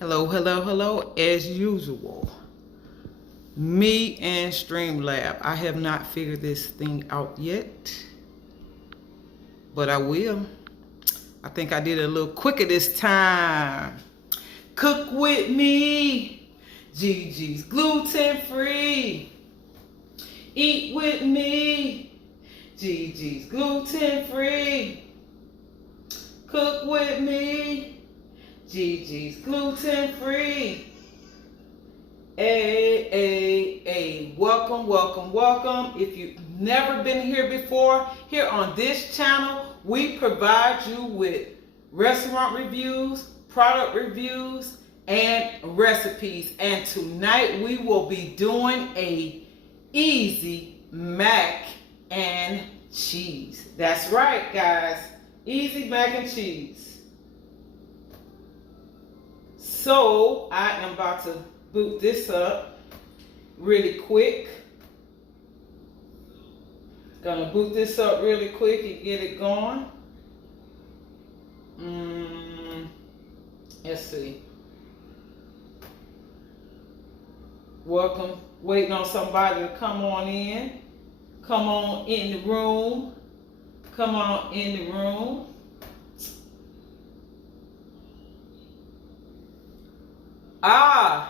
Hello, hello, hello. As usual, me and Streamlab. I have not figured this thing out yet, but I will. I think I did it a little quicker this time. Cook with me. Gigi's gluten free. Eat with me. Gigi's gluten free. Cook with me. Gigi's gluten free. Hey, welcome, welcome, welcome. If you've never been here before, here on this channel, we provide you with restaurant reviews, product reviews, and recipes. And tonight we will be doing a easy mac and cheese. That's right, guys. Easy mac and cheese. So I am about to boot this up really quick. Gonna boot this up really quick and get it going. Let's see. Welcome. Waiting on somebody to come on in. Come on in the room. Come on in the room.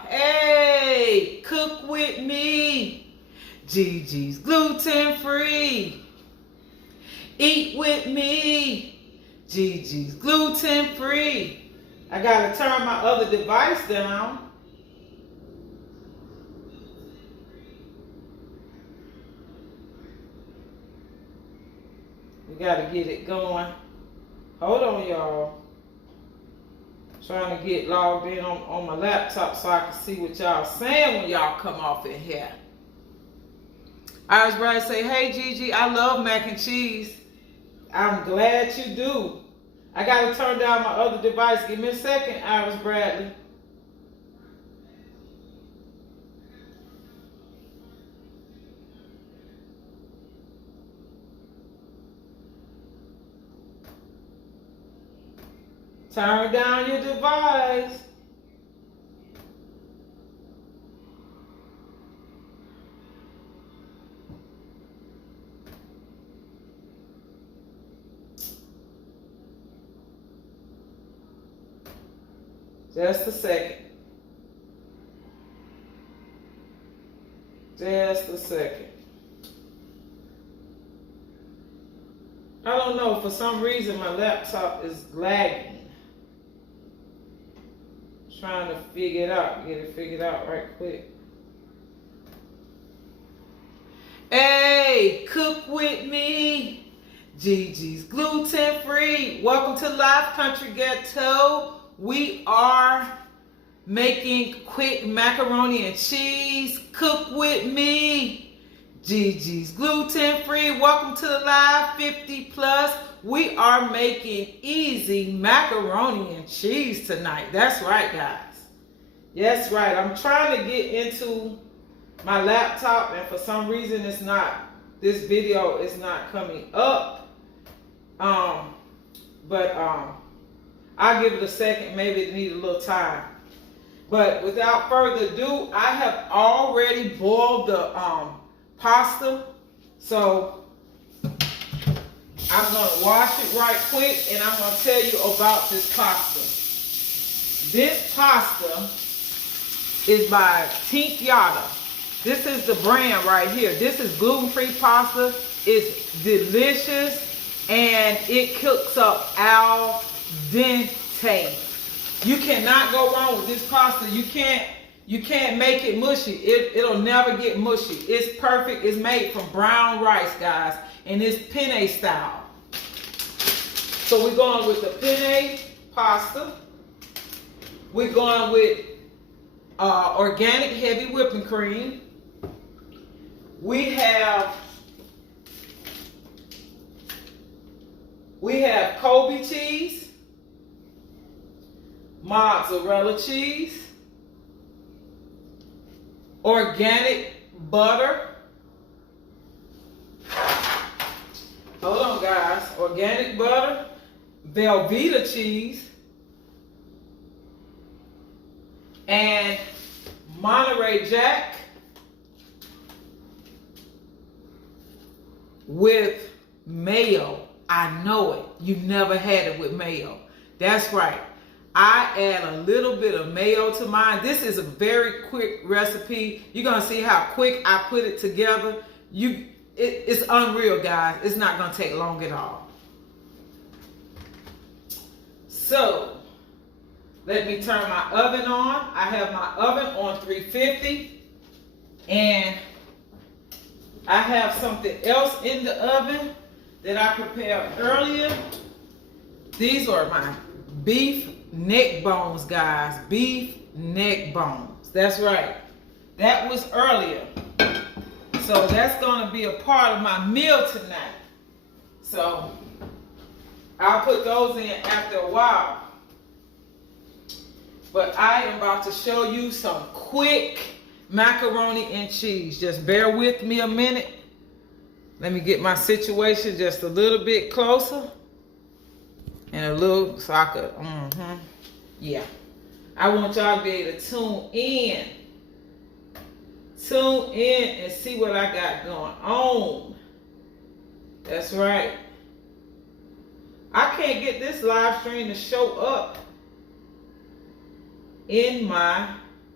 Hey, cook with me. Gigi's gluten free. Eat with me. Gigi's gluten free. I gotta turn my other device down. We gotta get it going. Hold on, y'all. Trying to get logged in on my laptop so I can see what y'all saying when y'all come off in here. Iris Bradley say, hey Gigi, I love mac and cheese. I'm glad you do. I gotta turn down my other device. Give me a second, Iris Bradley. Turn down your device. Just a second. Just a second. I don't know, for some reason my laptop is lagging. Trying to figure it out, get it figured out right quick. Hey, cook with me. Gigi's gluten free. Welcome to Live Country Ghetto. We are making quick macaroni and cheese. Cook with me. Gigi's gluten free. Welcome to the Live 50 Plus. We are making easy macaroni and cheese tonight. That's right, guys. That's right. I'm trying to get into my laptop, and for some reason this video is not coming up. I'll give it a second. Maybe it needs a little time. But without further ado, I have already boiled the pasta. So I'm going to wash it right quick, and I'm going to tell you about this pasta. This pasta is by Tink Yada. This is the brand right here. This is gluten-free pasta. It's delicious, and it cooks up al dente. You cannot go wrong with this pasta. You can't make it mushy. It'll never get mushy. It's perfect. It's made from brown rice, guys. And it's penne style. So we're going with the penne pasta. We're going with organic heavy whipping cream. We have Colby cheese, mozzarella cheese, organic butter. Hold on, guys. Organic butter, Velveeta cheese, and Monterey Jack with mayo. I know it. You never had it with mayo. That's right. I add a little bit of mayo to mine. This is a very quick recipe. You're going to see how quick I put it together. It's unreal, guys. It's not going to take long at all. So, let me turn my oven on. I have my oven on 350. And I have something else in the oven that I prepared earlier. These are my beef neck bones, guys. Beef neck bones. That's right. That was earlier. So that's going to be a part of my meal tonight. So I'll put those in after a while. But I am about to show you some quick macaroni and cheese. Just bear with me a minute. Let me get my situation just a little bit closer. And a little, so I could, yeah. I want y'all to be able to tune in. Tune in and see what I got going on. That's right. I can't get this live stream to show up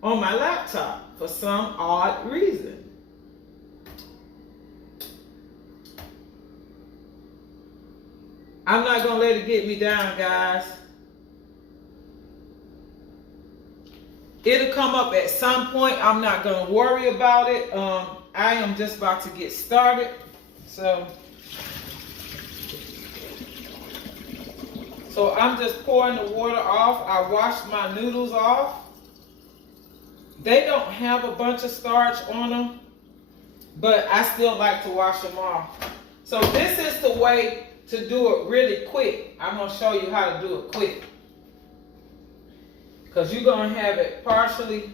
on my laptop for some odd reason. I'm not going to let it get me down, guys. It'll come up at some point. I'm not going to worry about it. I am just about to get started. So I'm just pouring the water off. I washed my noodles off. They don't have a bunch of starch on them, but I still like to wash them off. So this is the way to do it really quick. I'm going to show you how to do it quick. Because you're going to have it partially.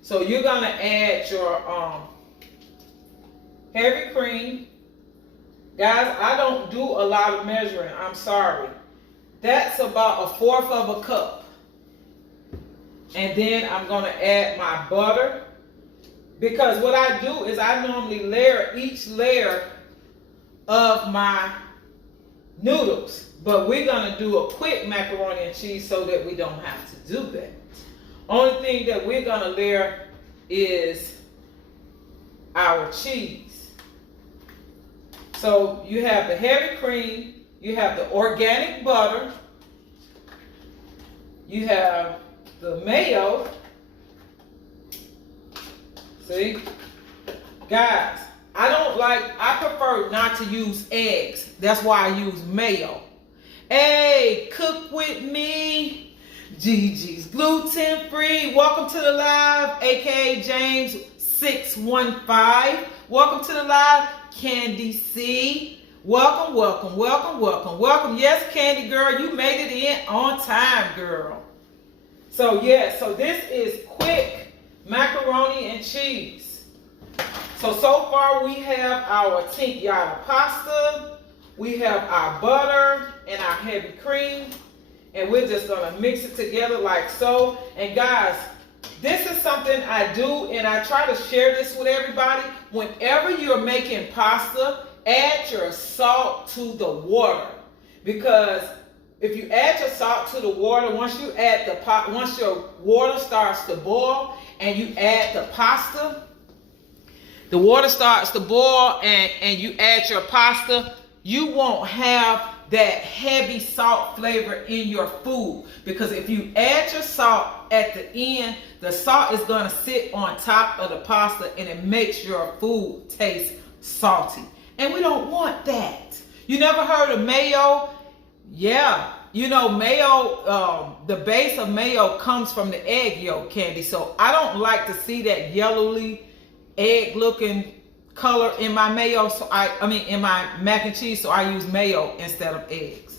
So you're going to add your heavy cream. Guys, I don't do a lot of measuring. I'm sorry. That's about 1/4 of a cup. And then I'm going to add my butter. Because what I do is I normally layer each layer of my noodles. But we're going to do a quick macaroni and cheese so that we don't have to do that. Only thing that we're going to layer is our cheese. So you have the heavy cream, you have the organic butter, you have the mayo. See? Guys, I prefer not to use eggs. That's why I use mayo. Hey, cook with me. Gigi's gluten free. Welcome to the live, aka James 615. Welcome to the live, Candy C. Welcome, welcome, welcome, welcome, welcome. Yes, Candy girl, you made it in on time, girl. So yeah, so this is quick macaroni and cheese. So far we have our Tink Yada pasta, we have our butter and our heavy cream, and we're just gonna mix it together like so. And guys, this is something I do, and I try to share this with everybody. Whenever you're making pasta, add your salt to the water, because if you add your salt to the water, once your water starts to boil and you add the pasta, the water starts to boil and you add your pasta, you won't have that heavy salt flavor in your food. Because if you add your salt at the end, the salt is going to sit on top of the pasta and it makes your food taste salty. And we don't want that. You never heard of mayo? Yeah. You know, mayo, the base of mayo comes from the egg yolk, Candy. So I don't like to see that yellowy egg looking color in my mayo. So in my mac and cheese. So I use mayo instead of eggs.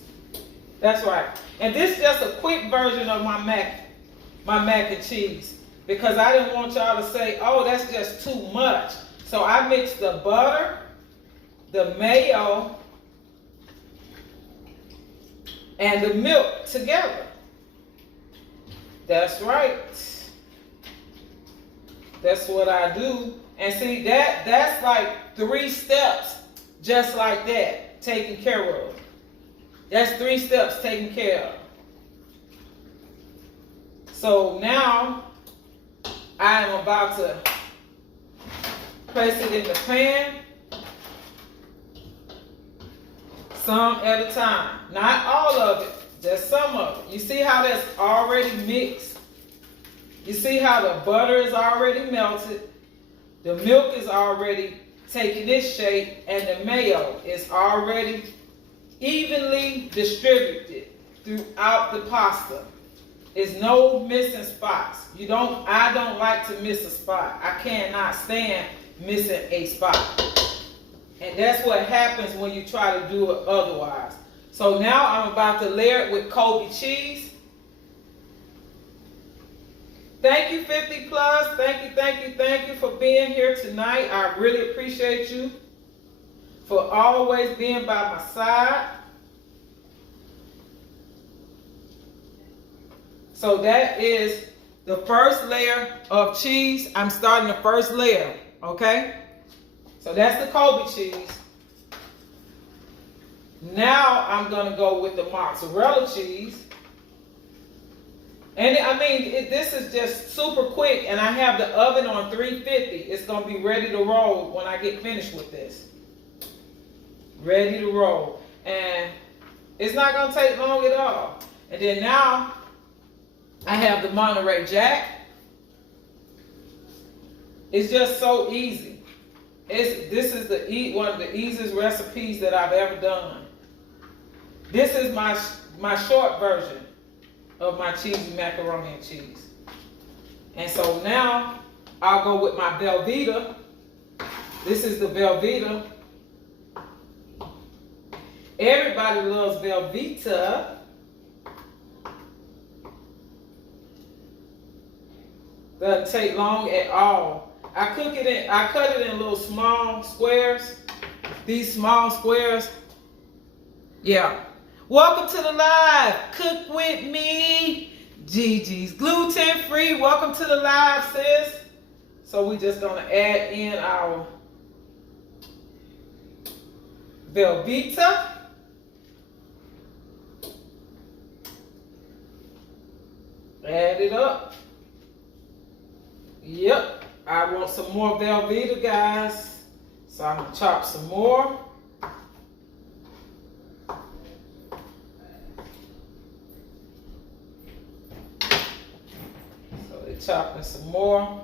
That's right. And this is just a quick version of my mac and cheese, because I didn't want y'all to say, oh, that's just too much. So I mixed the butter, the mayo, and the milk together. That's right. That's what I do. And see, that's like 3 steps just like that, taken care of. That's 3 steps taken care of. So now I am about to place it in the pan, some at a time. Not all of it, just some of it. You see how that's already mixed? You see how the butter is already melted, the milk is already taking its shape, and the mayo is already evenly distributed throughout the pasta. There's no missing spots. I don't like to miss a spot. I cannot stand missing a spot. And that's what happens when you try to do it otherwise. So now I'm about to layer it with Colby cheese. Thank you, 50 Plus. Thank you for being here tonight. I really appreciate you for always being by my side. So that is the first layer of cheese. I'm starting the first layer, okay? So that's the Colby cheese. Now I'm going to go with the mozzarella cheese. And I mean, this is just super quick, and I have the oven on 350. It's going to be ready to roll when I get finished with this. Ready to roll. And it's not going to take long at all. And then now I have the Monterey Jack. It's just so easy. This is one of the easiest recipes that I've ever done. This is my short version of my cheesy macaroni and cheese. And so now I'll go with my Velveeta. This is the Velveeta. Everybody loves Velveeta. Doesn't take long at all. I cut it in little small squares. These small squares. Yeah. Welcome to the live. Cook with me. Gigi's gluten free. Welcome to the live, sis. So we just gonna add in our Velveeta. Add it up. Yep, I want some more Velveeta, guys. So I'm gonna chop some more. So they're chopping some more.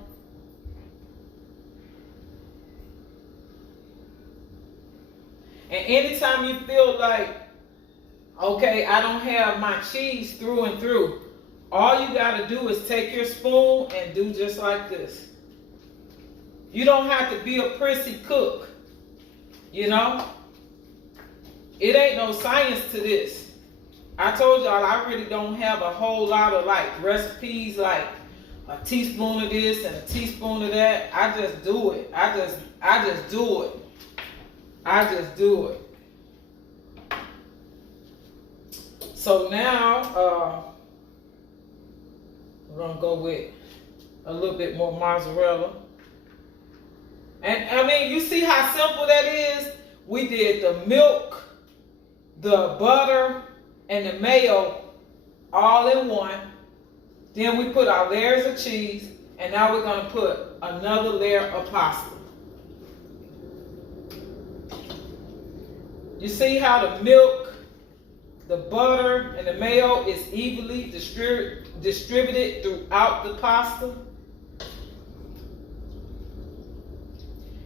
And anytime you feel like, okay, I don't have my cheese through and through, all you got to do is take your spoon and do just like this. You don't have to be a prissy cook, you know? It ain't no science to this. I told y'all I really don't have a whole lot of like recipes like a teaspoon of this and a teaspoon of that. I just do it. I just do it. I just do it. So now, we're going to go with a little bit more mozzarella. And I mean, you see how simple that is? We did the milk, the butter, and the mayo all in one. Then we put our layers of cheese. And now we're going to put another layer of pasta. You see how the milk, the butter, and the mayo is evenly distributed throughout the pasta?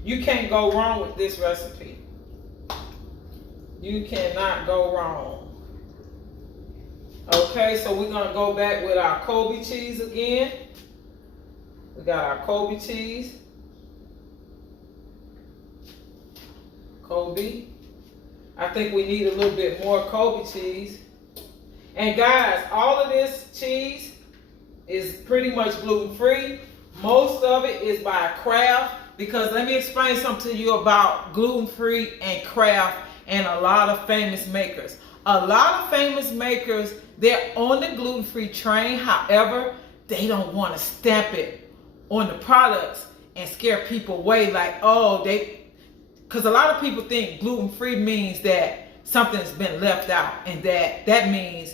You can't go wrong with this recipe. You cannot go wrong. Okay, so we're going to go back with our Colby cheese again. We got our Colby cheese. Colby. I think we need a little bit more Colby cheese. And guys, all of this cheese is pretty much gluten-free. Most of it is by Kraft, because let me explain something to you about gluten-free and Kraft and a lot of famous makers. A lot of famous makers, they're on the gluten-free train. However, they don't want to stamp it on the products and scare people away, like, oh, because a lot of people think gluten-free means that something's been left out, and that means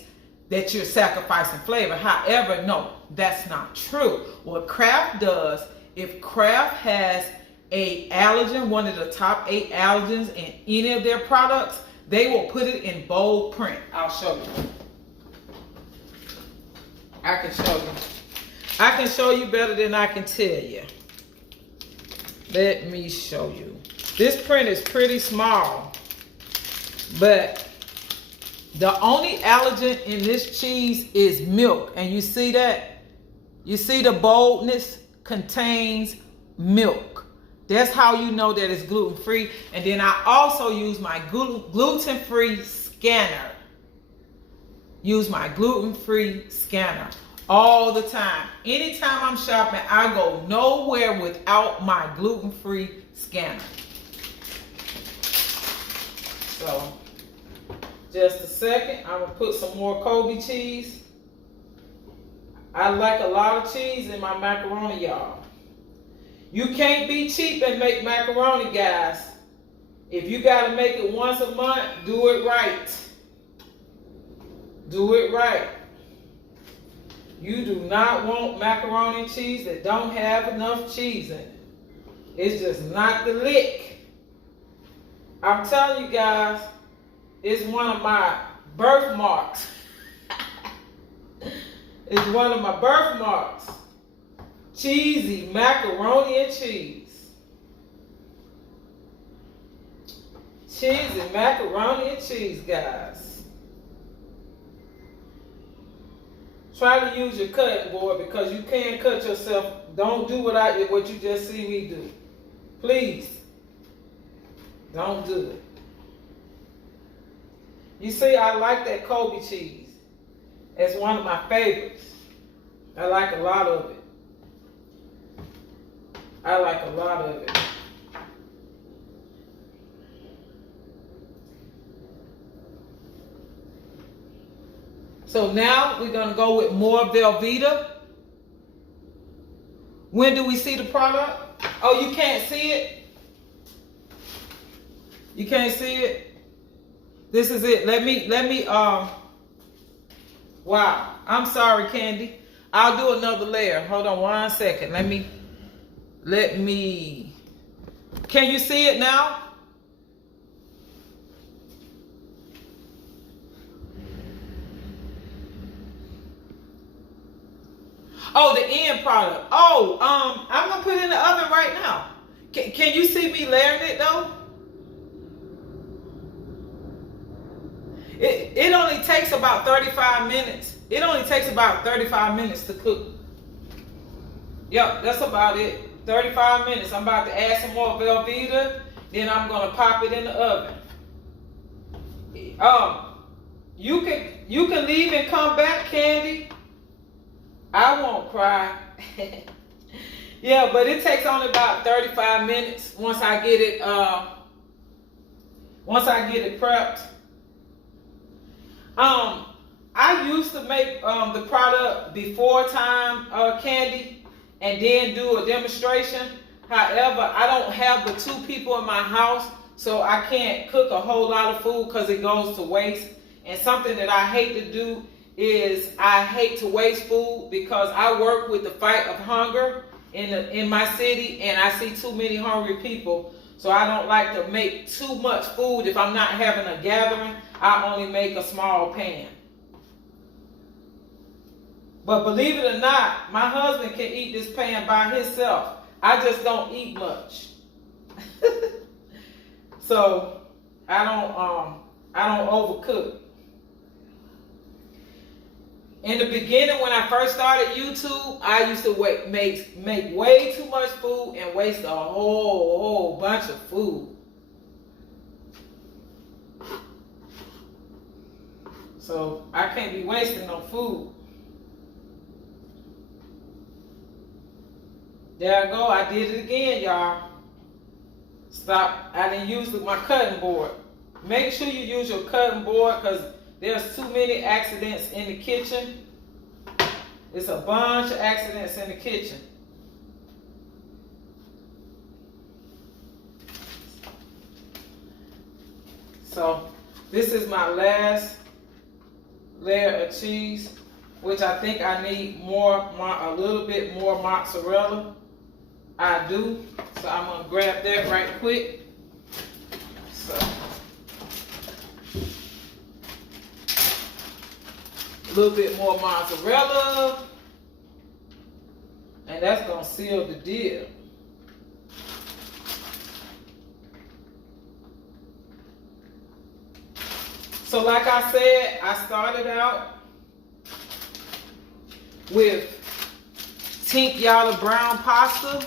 that you're sacrificing flavor. However, no, that's not true. What Kraft does, if Kraft has a allergen, one of the top 8 allergens in any of their products, they will put it in bold print. I'll show you. I can show you. I can show you better than I can tell you. Let me show you. This print is pretty small, but the only allergen in this cheese is milk. And you see that? You see the boldness? Contains milk. That's how you know that it's gluten-free. And then I also use my gluten-free scanner. Use my gluten-free scanner all the time. Anytime I'm shopping, I go nowhere without my gluten-free scanner. So, just a second. I'm going to put some more Kobe cheese. I like a lot of cheese in my macaroni, y'all. You can't be cheap and make macaroni, guys. If you got to make it once a month, do it right. Do it right. You do not want macaroni and cheese that don't have enough cheese in it. It's just not the lick. I'm telling you guys, it's one of my birthmarks. It's one of my birthmarks. Cheesy macaroni and cheese. Cheesy macaroni and cheese, guys. Try to use your cutting board because you can cut yourself. Don't do what you just see me do. Please. Don't do it. You see, I like that Kobe cheese. It's one of my favorites. I like a lot of it. I like a lot of it. So now we're going to go with more Velveeta. When do we see the product? Oh, you can't see it? You can't see it? This is it. Let me, wow. I'm sorry, Candy. I'll do another layer. Hold on 1 second. Let me, can you see it now? Oh, the end product. Oh, I'm gonna put it in the oven right now. Can you see me layering it though? It only takes about 35 minutes. It only takes about 35 minutes to cook. Yep, that's about it. 35 minutes. I'm about to add some more Velveeta. Then I'm gonna pop it in the oven. You can leave and come back, Candy. I won't cry. Yeah, but it takes only about 35 minutes once I get it prepped. I used to make the product before time, Candy, and then do a demonstration. However, I don't have but 2 people in my house, so I can't cook a whole lot of food because it goes to waste. And something that I hate to do is I hate to waste food because I work with the fight of hunger in my city, and I see too many hungry people. So I don't like to make too much food. If I'm not having a gathering, I only make a small pan. But believe it or not, my husband can eat this pan by himself. I just don't eat much. So I don't overcook. In the beginning, when I first started YouTube, I used to make way too much food and waste a whole bunch of food. So I can't be wasting no food. There I go. I did it again, y'all. Stop. I didn't use my cutting board. Make sure you use your cutting board because there's too many accidents in the kitchen. It's a bunch of accidents in the kitchen. So this is my last layer of cheese, which I think I need a little bit more mozzarella. I do. So I'm going to grab that right quick. So a little bit more mozzarella. And that's going to seal the deal. So like I said, I started out with Tink Yalla brown pasta.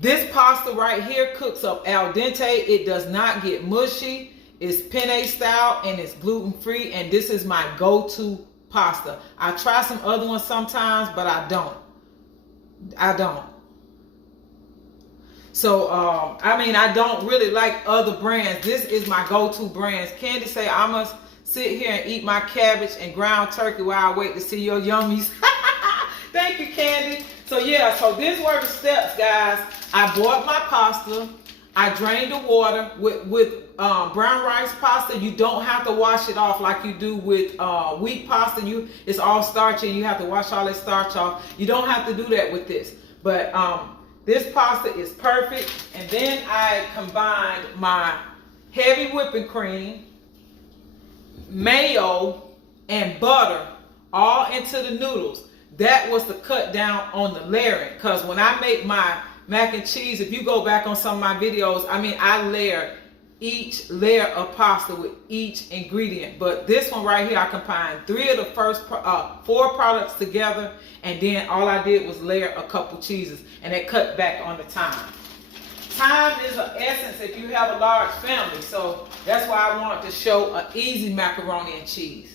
This pasta right here cooks up al dente. It does not get mushy. It's penne style and it's gluten free. And this is my go-to pasta. I try some other ones sometimes, but I don't. So, I mean, I don't really like other brands. This is my go-to brands. Candy say I must sit here and eat my cabbage and ground turkey while I wait to see your yummies. Thank you, Candy. So, yeah, so these were the steps, guys. I bought my pasta. I drained the water. With brown rice pasta, you don't have to wash it off like you do with wheat pasta. It's all starchy and you have to wash all that starch off. You don't have to do that with this. But this pasta is perfect. And then I combined my heavy whipping cream, mayo, and butter all into the noodles. That was to cut down on the layering. Because when I make my mac and cheese, if you go back on some of my videos, I mean, I layer each layer of pasta with each ingredient. But this one right here, I combined 3 of the first 4 products together, and then all I did was layer a couple cheeses, and it cut back on the time. Time is an essence if you have a large family, so that's why I wanted to show an easy macaroni and cheese.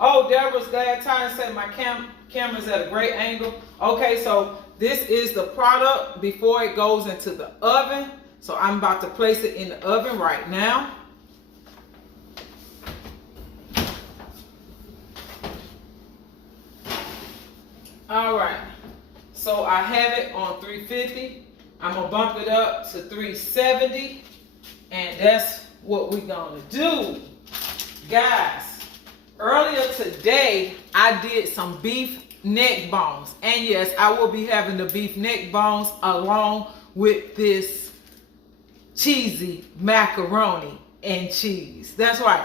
Oh, Deborah's glad Tyler said my camera's at a great angle. Okay, so this is the product before it goes into the oven. So I'm about to place it in the oven right now. All right, so I have it on 350. I'm gonna bump it up to 370, and that's what we're gonna do. Guys, earlier today, I did some beef neck bones. And yes, I will be having the beef neck bones along with this cheesy macaroni and cheese. That's right.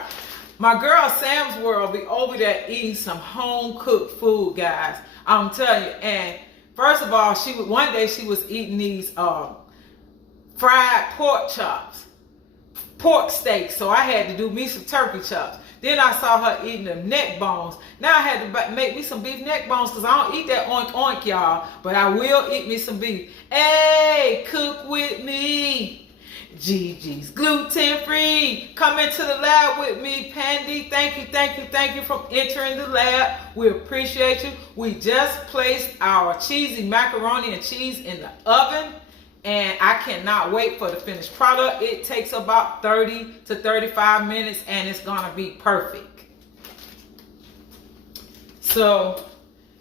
My girl Sam's World be over there eating some home cooked food, guys. I'm telling you. And first of all, one day she was eating these fried pork chops, pork steaks. So I had to do me some turkey chops. Then I saw her eating them neck bones. Now I had to make me some beef neck bones because I don't eat that oink oink, y'all. But I will eat me some beef. Hey, cook with me. Gigi's gluten free. Come into the lab with me, Pandy. Thank you for entering the lab. We appreciate you. We just placed our cheesy macaroni and cheese in the oven, and I cannot wait for the finished product. It takes about 30 to 35 minutes, and it's gonna be perfect. So,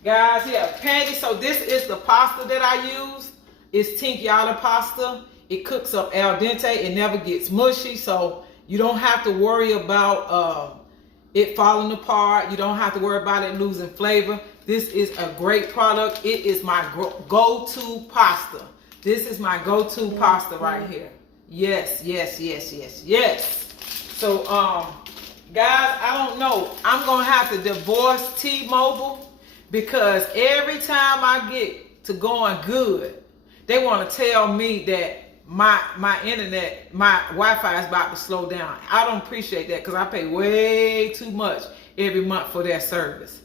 guys, yeah, Pandy. So this is the pasta that I use. It's Tink Yalla pasta. It cooks up al dente. It never gets mushy, so you don't have to worry about it falling apart. You don't have to worry about it losing flavor. This is a great product. It is my go-to pasta. This is my go-to pasta right here. Yes. So, guys, I don't know. I'm going to have to divorce T-Mobile because every time I get to going good, they want to tell me that my internet, my Wi-Fi is about to slow down. I don't appreciate that because I pay way too much every month for their service.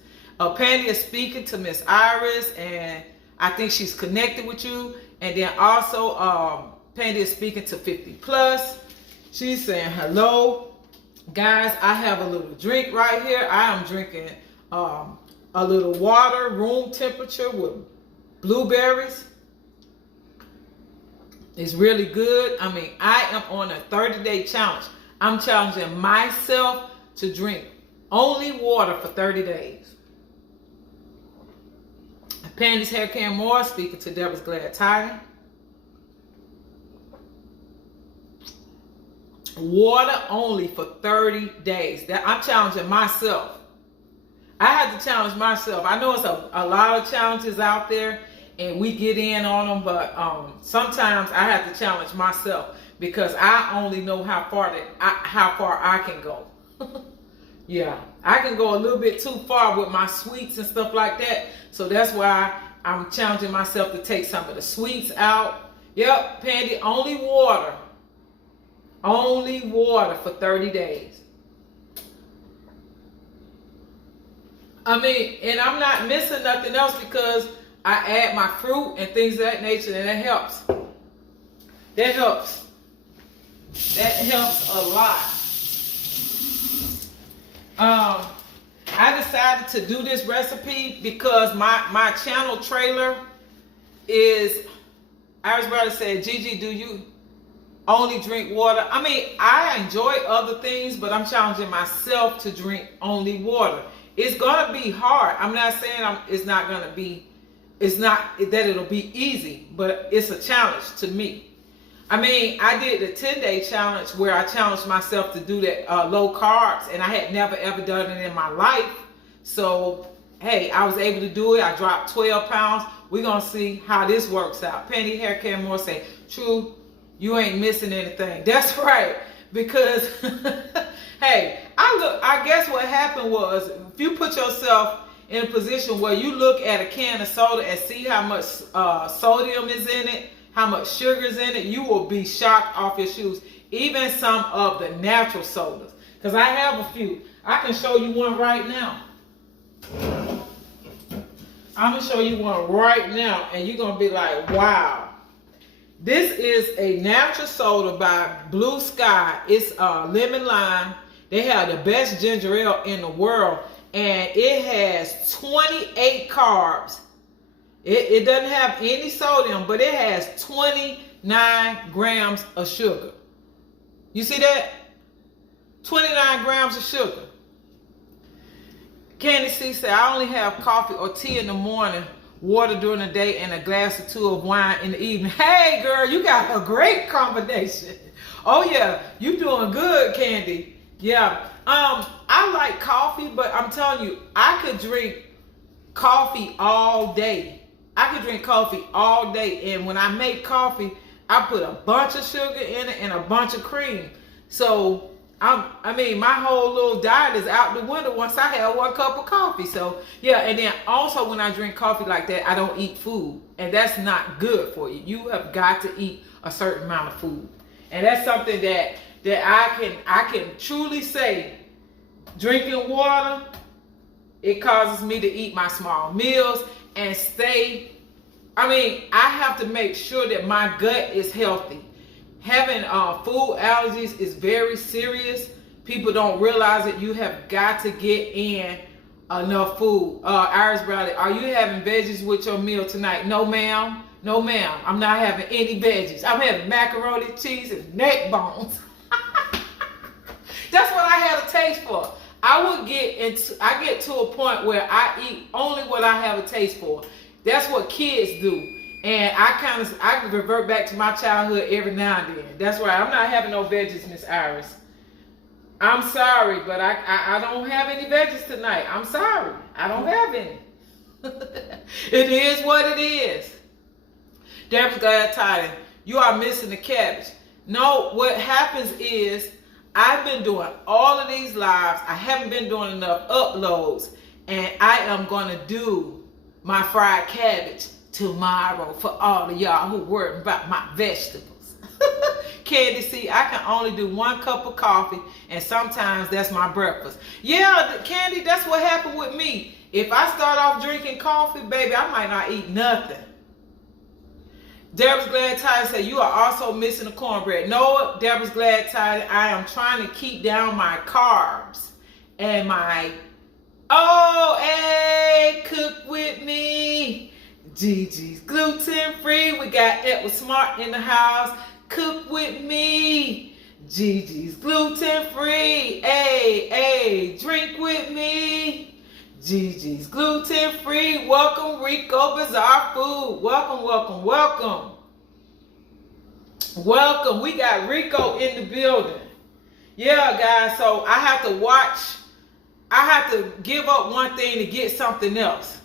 Pandy is speaking to Miss Iris, and I think she's connected with you. And then also, Pandy is speaking to 50 Plus. She's saying hello. Guys, I have a little drink right here. I am drinking a little water, room temperature with blueberries. It's really good. I mean, I am on a 30-day challenge. I'm challenging myself to drink only water for 30 days. Pandy's Hair Care More, speaking to Deborah's Glad Tidings. Water only for 30 days. That I'm challenging myself. I had to challenge myself. I know it's a lot of challenges out there and we get in on them, but sometimes I have to challenge myself because I only know how far I can go. Yeah, I can go a little bit too far with my sweets and stuff like that. So that's why I'm challenging myself to take some of the sweets out. Yep, Pandy, only water. Only water for 30 days. I mean, and I'm not missing nothing else because I add my fruit and things of that nature, and that helps. That helps. That helps a lot. I decided to do this recipe because my channel trailer is, Iris Brother said, Gigi, do you only drink water? I mean, I enjoy other things, but I'm challenging myself to drink only water. It's gonna be hard. I'm not saying it's not that it'll be easy, but it's a challenge to me. I mean, I did the 10-day challenge where I challenged myself to do that low carbs, and I had never ever done it in my life. So, hey, I was able to do it. I dropped 12 pounds. We're gonna see how this works out. Penny Hair Care More say, true, you ain't missing anything. That's right. Because, hey, I guess what happened was, if you put yourself in a position where you look at a can of soda and see how much sodium is in it, how much sugar is in it, you will be shocked off your shoes. Even some of the natural sodas. Because I have a few. I can show you one right now. I'm going to show you one right now, and you're going to be like, wow. This is a natural soda by Blue Sky. It's lemon lime. They have the best ginger ale in the world, and it has 28 carbs. It doesn't have any sodium, but it has 29 grams of sugar. You see that? 29 grams of sugar. Candy C said, I only have coffee or tea in the morning, water during the day, and a glass or two of wine in the evening. Hey, girl, you got a great combination. Oh, yeah, you doing good, Candy. Yeah, I like coffee, but I'm telling you, I could drink coffee all day. I could drink coffee all day, and when I make coffee, I put a bunch of sugar in it and a bunch of cream. So, I mean, my whole little diet is out the window once I have one cup of coffee. So, yeah, and then also when I drink coffee like that, I don't eat food, and that's not good for you. You have got to eat a certain amount of food, and that's something that I can truly say. Drinking water, it causes me to eat my small meals and stay. I mean, I have to make sure that my gut is healthy. Having food allergies is very serious. People don't realize that you have got to get in enough food. Iris Bradley, are you having veggies with your meal tonight? No, ma'am. No, ma'am. I'm not having any veggies. I'm having macaroni, cheese, and neck bones. That's what I had a taste for. I get to a point where I eat only what I have a taste for. That's what kids do. And I revert back to my childhood every now and then. That's right. I'm not having no veggies, Miss Iris. I'm sorry, but I don't have any veggies tonight. I'm sorry. I don't have any. It is what it is. Deborah's glad tired. You are missing the cabbage. No, what happens is I've been doing all of these lives. I haven't been doing enough uploads. And I am going to do my fried cabbage tomorrow for all of y'all who worry about my vegetables. Candy, see, I can only do 1 cup of coffee, and sometimes that's my breakfast. Yeah, Candy, that's what happened with me. If I start off drinking coffee, baby, I might not eat nothing. Deborah's Glad Tired said, you are also missing the cornbread. No, Deborah's Glad Tired, I am trying to keep down my carbs and my, hey, cook with me. Gigi's gluten free. We got Edward Smart in the house. Cook with me. Gigi's gluten free. Hey, drink with me. Gigi's gluten free. Welcome, Rico Bazaar Food. Welcome, welcome, welcome. Welcome. We got Rico in the building. Yeah, guys, so I have to watch. I have to give up one thing to get something else.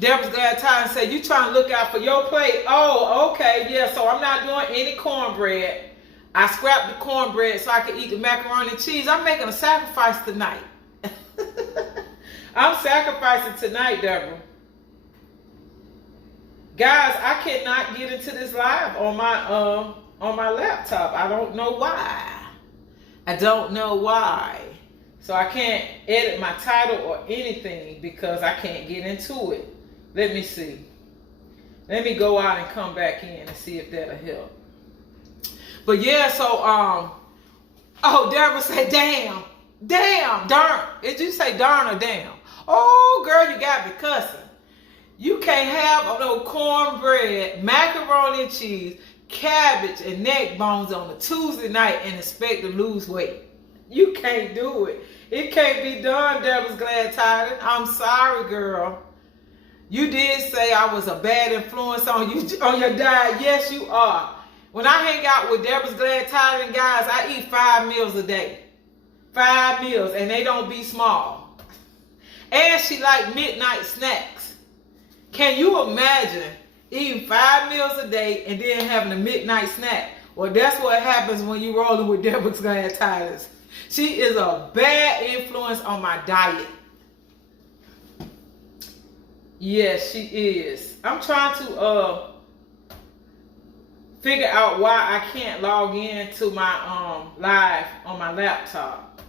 Deborah's glad time said, you trying to look out for your plate. Oh, okay, yeah, so I'm not doing any cornbread. I scrapped the cornbread so I could eat the macaroni and cheese. I'm making a sacrifice tonight. I'm sacrificing tonight, Deborah. Guys, I cannot get into this live on my laptop. I don't know why. I don't know why. So I can't edit my title or anything because I can't get into it. Let me see. Let me go out and come back in and see if that'll help. But yeah, so oh, Deborah said, damn, darn. Did you say darn or damn? Oh, girl, you got me cussing. You can't have no cornbread, macaroni and cheese, cabbage, and neck bones on a Tuesday night and expect to lose weight. You can't do it. It can't be done, Deborah's glad tidings. I'm sorry, girl. You did say I was a bad influence on you on your diet. Yes, you are. When I hang out with Deborah's glad tidings, guys, I eat 5 meals a day. 5 meals, and they don't be small. And she like midnight snacks. Can you imagine eating 5 meals a day and then having a midnight snack? Well, that's what happens when you rolling with Deborah's glad tidings. She is a bad influence on my diet. Yes, she is. I'm trying to figure out why I can't log in to my live on my laptop.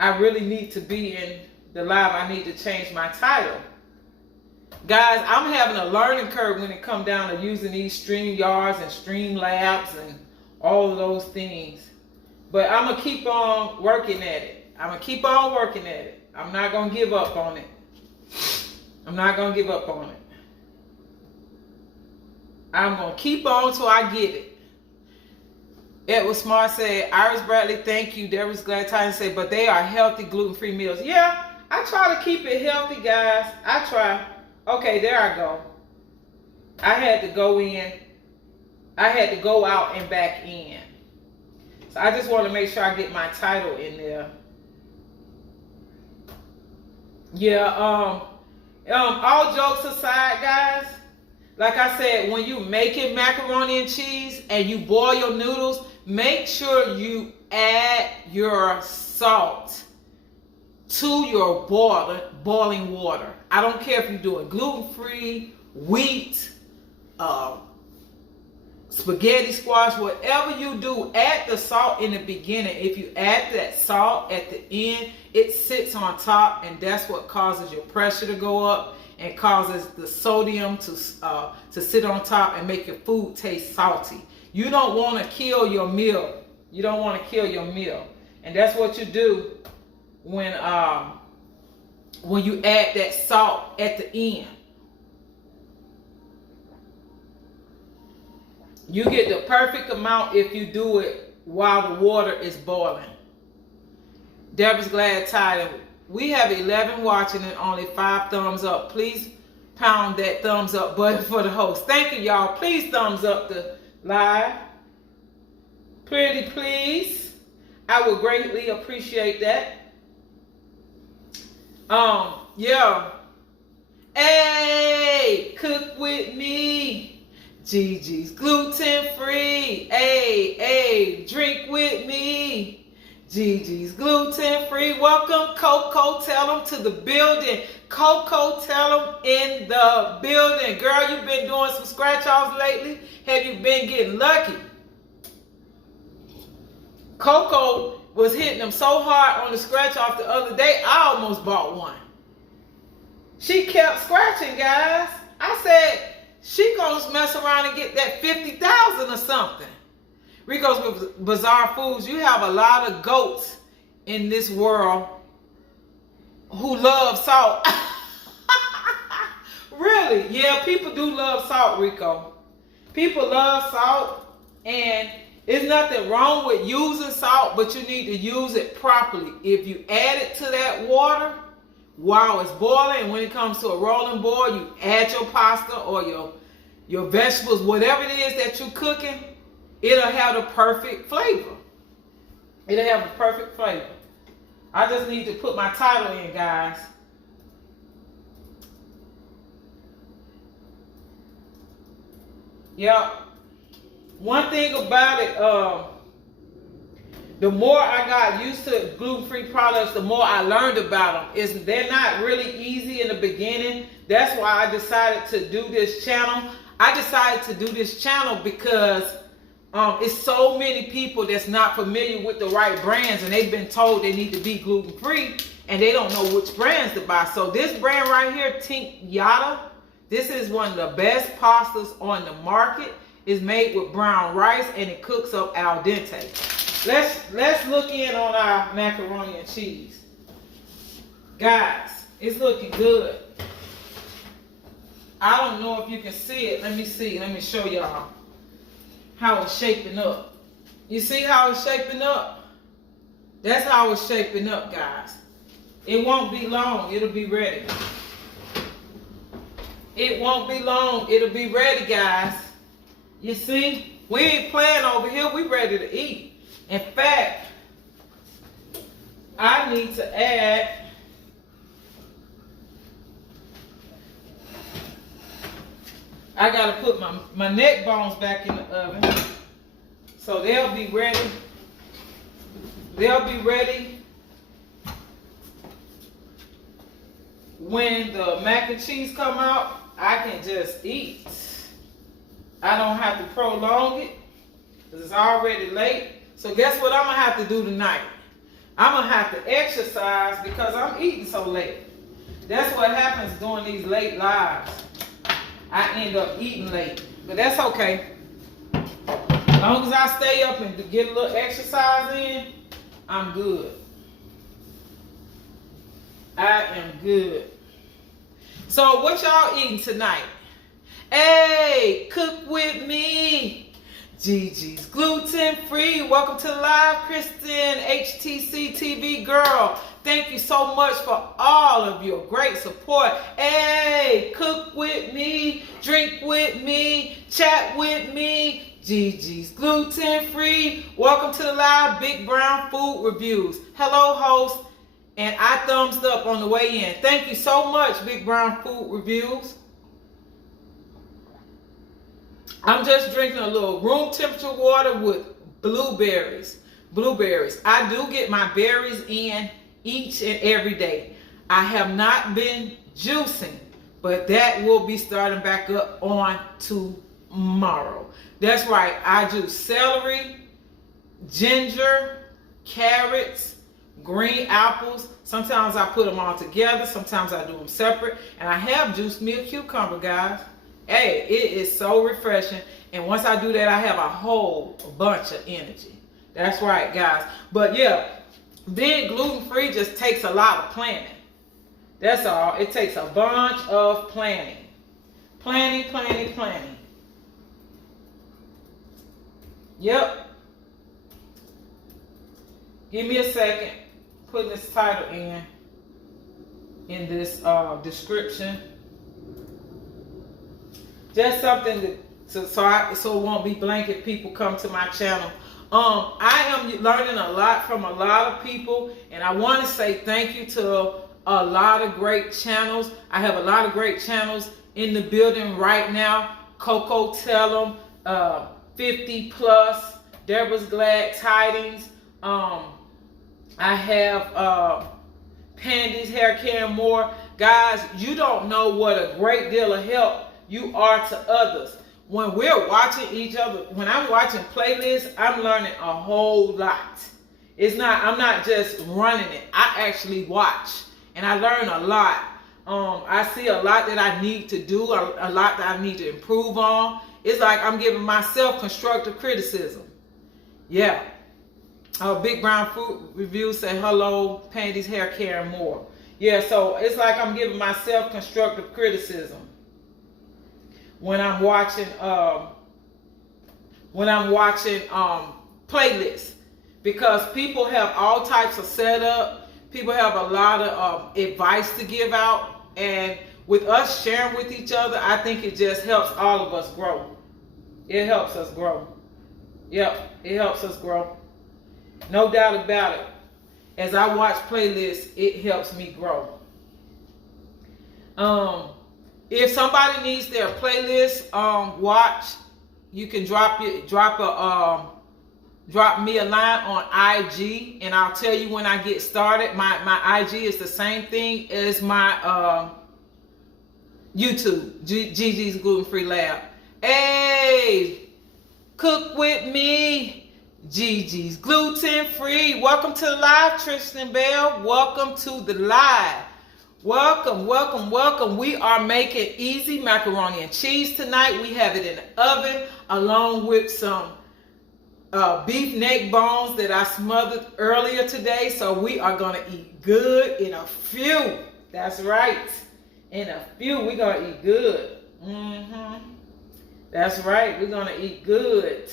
I really need to be in the live. I need to change my title. Guys, I'm having a learning curve when it comes down to using these StreamYards and Streamlabs and all of those things. But I'm going to keep on working at it. I'm going to keep on working at it. I'm not going to give up on it. I'm not going to give up on it. I'm going to keep on till I get it. Edward Smart said, Iris Bradley, thank you. Deborah's glad tidings said, but they are healthy gluten-free meals. Yeah, I try to keep it healthy, guys. I try. Okay, there I go. I had to go in. I had to go out and back in. So I just want to make sure I get my title in there. Yeah, all jokes aside, guys, like I said, when you making macaroni and cheese and you boil your noodles, make sure you add your salt to your boiling water. I don't care if you're doing gluten-free, wheat, spaghetti squash, whatever you do, add the salt in the beginning. If you add that salt at the end, it sits on top, and that's what causes your pressure to go up and causes the sodium to sit on top and make your food taste salty. You don't want to kill your meal. You don't want to kill your meal. And that's what you do when you add that salt at the end. You get the perfect amount if you do it while the water is boiling. Deborah's glad tidings. We have 11 watching and only 5 thumbs up. Please pound that thumbs up button for the host. Thank you, y'all. Please thumbs up the live. Pretty please. I would greatly appreciate that. Yeah. Hey, cook with me. Gigi's gluten free. Hey, drink with me. Gigi's gluten free. Welcome, Coco. Tell them to the building. Coco, tell them in the building. Girl, you've been doing some scratch offs lately. Have you been getting lucky? Coco was hitting them so hard on the scratch off the other day, I almost bought one. She kept scratching, guys. I said, she gonna mess around and get that 50,000 or something. Rico's Bizarre Foods, you have a lot of goats in this world who love salt. Really? Yeah, people do love salt, Rico. People love salt, and there's nothing wrong with using salt, but you need to use it properly. If you add it to that water while it's boiling, and when it comes to a rolling boil, you add your pasta or your vegetables, whatever it is that you're cooking, it'll have the perfect flavor. It'll have a perfect flavor. I just need to put my title in, guys. Yep. One thing about it, the more I got used to gluten-free products, the more I learned about them. They're not really easy in the beginning. That's why I decided to do this channel. I decided to do this channel because it's so many people that's not familiar with the right brands, and they've been told they need to be gluten-free, and they don't know which brands to buy. So this brand right here, Think Yada, this is one of the best pastas on the market. It's made with brown rice, and it cooks up al dente. Let's look in on our macaroni and cheese. Guys, it's looking good. I don't know if you can see it. Let me see. Let me show y'all how it's shaping up. You see how it's shaping up? That's how it's shaping up, guys. It won't be long. It'll be ready. It won't be long. It'll be ready, guys. You see? We ain't playing over here. We ready to eat. In fact, I need to add I gotta put my neck bones back in the oven. So they'll be ready. They'll be ready when the mac and cheese come out. I can just eat. I don't have to prolong it because it's already late. So guess what I'm gonna have to do tonight? I'm gonna have to exercise because I'm eating so late. That's what happens during these late lives. I end up eating late, but that's okay. As long as I stay up and get a little exercise in, I'm good. I am good. So what y'all eating tonight? Hey, cook with me. Gigi's Gluten Free. Welcome to the live, Kristen, HTC TV girl. Thank you so much for all of your great support. Hey, cook with me, drink with me, chat with me. Gigi's Gluten Free. Welcome to the live Big Brown Food Reviews. Hello, host. And I thumbs up on the way in. Thank you so much, Big Brown Food Reviews. I'm just drinking a little room temperature water with blueberries. Blueberries. I do get my berries in each and every day. I have not been juicing, but that will be starting back up on tomorrow. That's right. I juice celery, ginger, carrots, green apples. Sometimes I put them all together. Sometimes I do them separate. And I have juiced me a cucumber, guys. Hey, it is so refreshing. And once I do that, I have a whole bunch of energy. That's right, guys. But yeah, being gluten-free just takes a lot of planning. That's all. It takes a bunch of planning. Planning. Yep. Give me a second. Putting this title in this description. Just something so it won't be blank if people come to my channel. I am learning a lot from a lot of people, and I want to say thank you to a lot of great channels. I have a lot of great channels in the building right now. Coco Tellum, 50 Plus, Deborah's Glad Tidings. I have Pandy's Hair Care and more. Guys, you don't know what a great deal of help you are to others. When we're watching each other, when I'm watching playlists, I'm learning a whole lot. I'm not just running it. I actually watch and I learn a lot. I see a lot that I need to do, a lot that I need to improve on. It's like I'm giving myself constructive criticism. Yeah. Big Brown Food Reviews say hello, Pandy's Hair Care and more. Yeah, so it's like I'm giving myself constructive criticism when I'm watching playlists, because people have all types of setup. People have a lot of advice to give out, and with us sharing with each other, I think it just helps all of us grow. It helps us grow. Yep, it helps us grow. No doubt about it. As I watch playlists, it helps me grow. If somebody needs their playlist watch, you can drop me a line on IG, and I'll tell you when I get started. My IG is the same thing as my YouTube, Gigi's Gluten Free Lab. Hey, cook with me, Gigi's Gluten Free. Welcome to the live, Tristan Bell. Welcome to the live. Welcome, welcome, welcome. We are making easy macaroni and cheese tonight. We have it in the oven along with some beef neck bones that I smothered earlier today. So we are going to eat good in a few. That's right. In a few, we're going to eat good. That's right. We're going to eat good.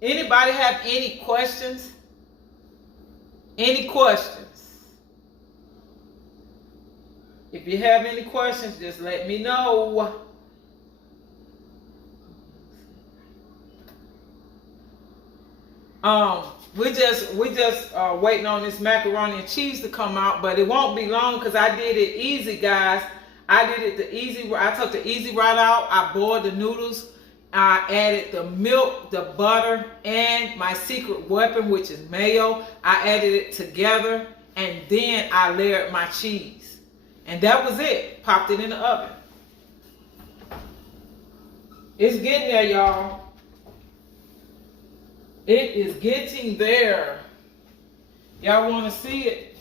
Anybody have any questions? Any questions? If you have any questions, just let me know. We just waiting on this macaroni and cheese to come out, but it won't be long because I did it easy, guys. I took the easy route out. I boiled the noodles. I added the milk, the butter, and my secret weapon, which is mayo. I added it together, and then I layered my cheese. And that was it. Popped it in the oven. It's getting there, y'all. It is getting there. Y'all want to see it?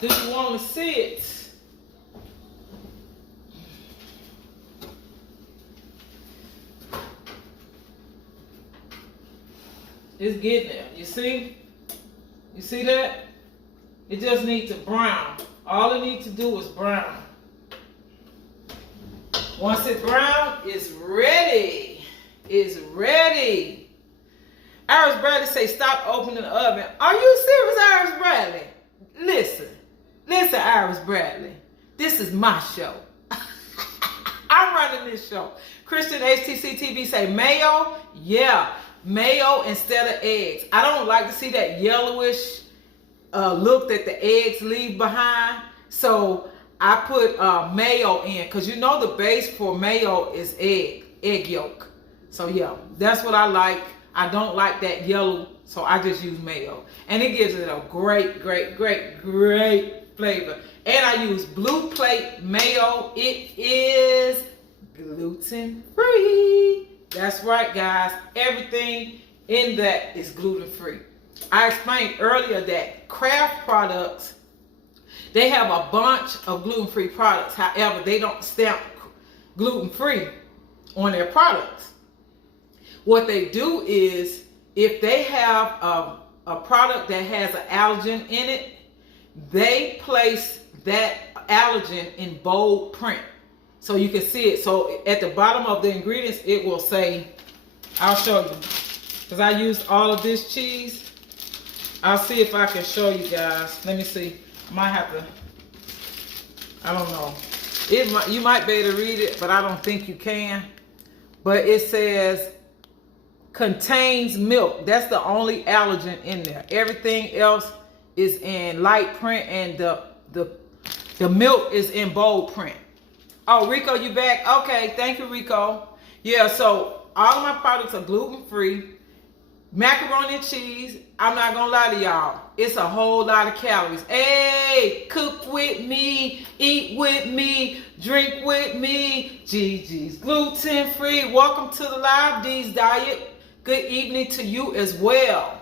Do you want to see it? It's getting there. You see? You see that? It just needs to brown. All it needs to do is brown. Once it's brown, it's ready. It's ready. Iris Bradley say, stop opening the oven. Are you serious, Iris Bradley? Listen, Iris Bradley. This is my show. I'm running this show. Christian HTC TV say, mayo? Yeah, mayo instead of eggs. I don't like to see that yellowish look that the eggs leave behind. So I put mayo in, because you know the base for mayo is egg yolk. So yeah, that's what I like. I don't like that yellow, so I just use mayo. And it gives it a great, great, great, great flavor. And I use Blue Plate mayo. It is gluten free. That's right, guys. Everything in that is gluten free. I explained earlier that Kraft products, they have a bunch of gluten free products. However, they don't stamp gluten free on their products. What they do is, if they have a product that has an allergen in it, they place that allergen in bold print so you can see it. So at the bottom of the ingredients, it will say, I'll show you, because I used all of this cheese. I'll see if I can show you guys. Let me see. I might have to, I don't know. You might be able to read it, but I don't think you can. But it says, contains milk. That's the only allergen in there. Everything else is in light print, and the milk is in bold print. Oh, Rico, you back? Okay, thank you, Rico. Yeah, so all of my products are gluten-free. Macaroni and cheese, I'm not gonna lie to y'all, it's a whole lot of calories. Hey, cook with me, eat with me, drink with me. Gigi's gluten-free. Welcome to the Live D's Diet. Good evening to you as well.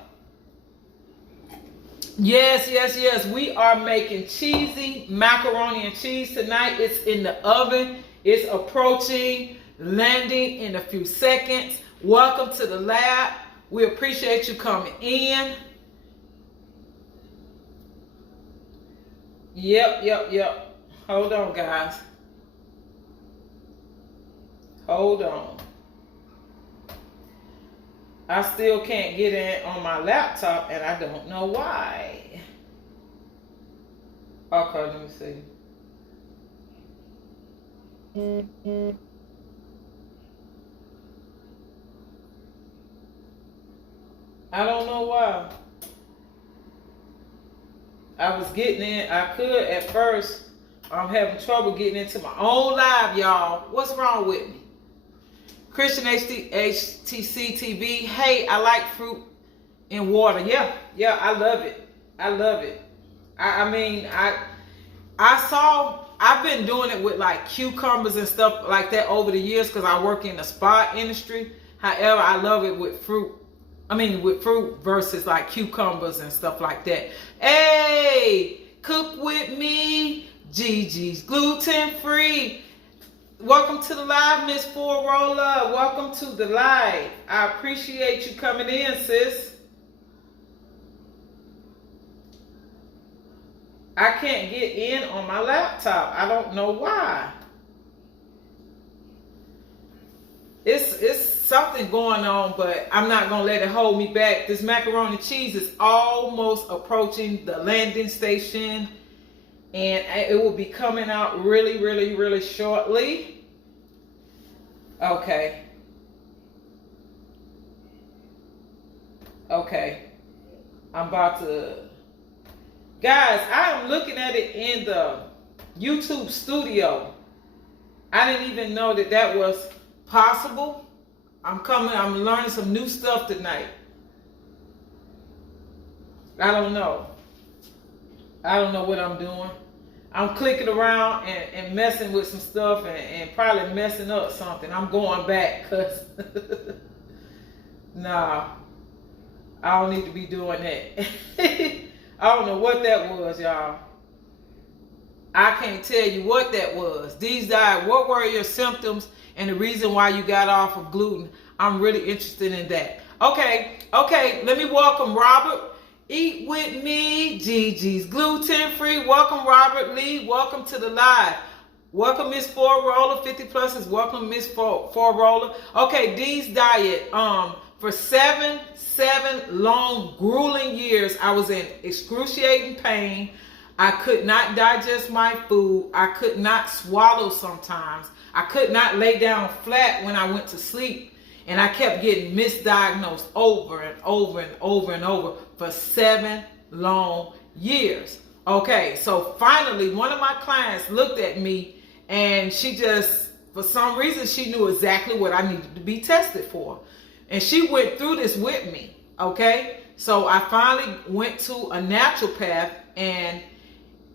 Yes, yes, yes. We are making cheesy macaroni and cheese tonight. It's in the oven. It's approaching landing in a few seconds. Welcome to the lab. We appreciate you coming in. Yep. Hold on, guys. Hold on. I still can't get in on my laptop, and I don't know why. Okay, let me see. I don't know why. I was getting in. I could at first. I'm having trouble getting into my own live, y'all. What's wrong with me? Christian HTC TV. Hey, I like fruit in water. Yeah, I love it. I love it. I've been doing it with like cucumbers and stuff like that over the years because I work in the spa industry. However, I love it with fruit. With fruit versus like cucumbers and stuff like that. Hey, cook with me. Gigi's gluten free. Welcome to the live, Miss Four Roller. Welcome to the live. I appreciate you coming in, sis. I can't get in on my laptop. I don't know why. It's something going on, but I'm not going to let it hold me back. This macaroni and cheese is almost approaching the landing station, and it will be coming out really, really, really shortly. Okay. I'm about to... Guys, I am looking at it in the YouTube studio. I didn't even know that was possible. I'm learning some new stuff tonight. I don't know what I'm doing. I'm clicking around and messing with some stuff and probably messing up something. I'm going back because nah, I don't need to be doing that. I don't know what that was, y'all. I can't tell you what that was. These diet, what were your symptoms and the reason why you got off of gluten? I'm really interested in that. Okay, let me welcome Robert. Eat with me, Gigi's gluten free. Welcome Robert Lee. Welcome to the live. Welcome Miss Four Roller. 50 pluses. Welcome Miss Four Roller. Okay, Dee's diet. For seven long grueling years, I was in excruciating pain. I could not digest my food. I could not swallow sometimes. I could not lay down flat when I went to sleep. And I kept getting misdiagnosed over and over and over and over for 7 long years. Okay, so finally one of my clients looked at me and she just, for some reason, she knew exactly what I needed to be tested for. And she went through this with me, okay? So I finally went to a naturopath and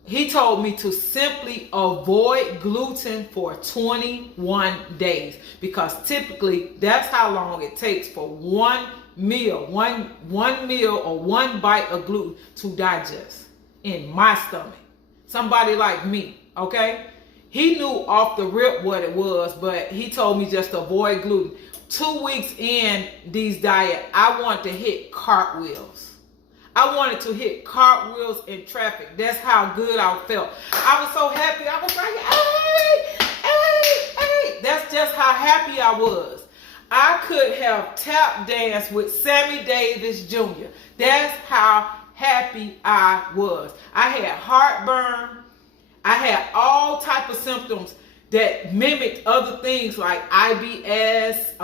he told me to simply avoid gluten for 21 days because typically that's how long it takes for one meal or one bite of gluten to digest in my stomach. Somebody like me, okay? He knew off the rip what it was, but he told me just to avoid gluten. 2 weeks in these diet, I wanted to hit cartwheels. I wanted to hit cartwheels in traffic. That's how good I felt. I was so happy. I was like, hey. That's just how happy I was. I could have tap danced with Sammy Davis Jr. That's how happy I was. I had heartburn. I had all type of symptoms that mimicked other things like IBS,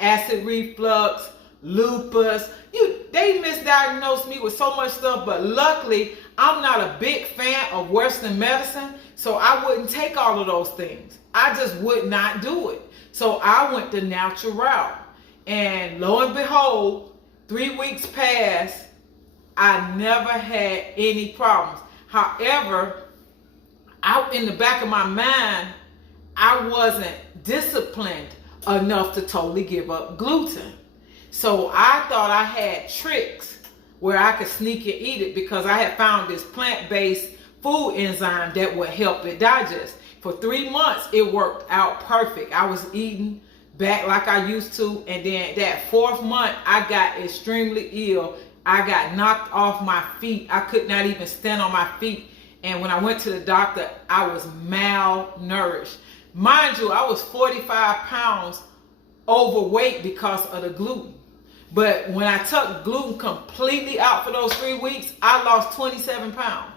acid reflux, lupus. They misdiagnosed me with so much stuff, but luckily I'm not a big fan of Western medicine, so I wouldn't take all of those things. I just would not do it. So I went the natural route. And lo and behold, 3 weeks passed, I never had any problems. However, in the back of my mind, I wasn't disciplined enough to totally give up gluten. So I thought I had tricks where I could sneak and eat it because I had found this plant-based food enzyme that would help it digest. For 3 months, it worked out perfect. I was eating back like I used to. And then that 4th month, I got extremely ill. I got knocked off my feet. I could not even stand on my feet. And when I went to the doctor, I was malnourished. Mind you, I was 45 pounds overweight because of the gluten. But when I took gluten completely out for those 3 weeks, I lost 27 pounds.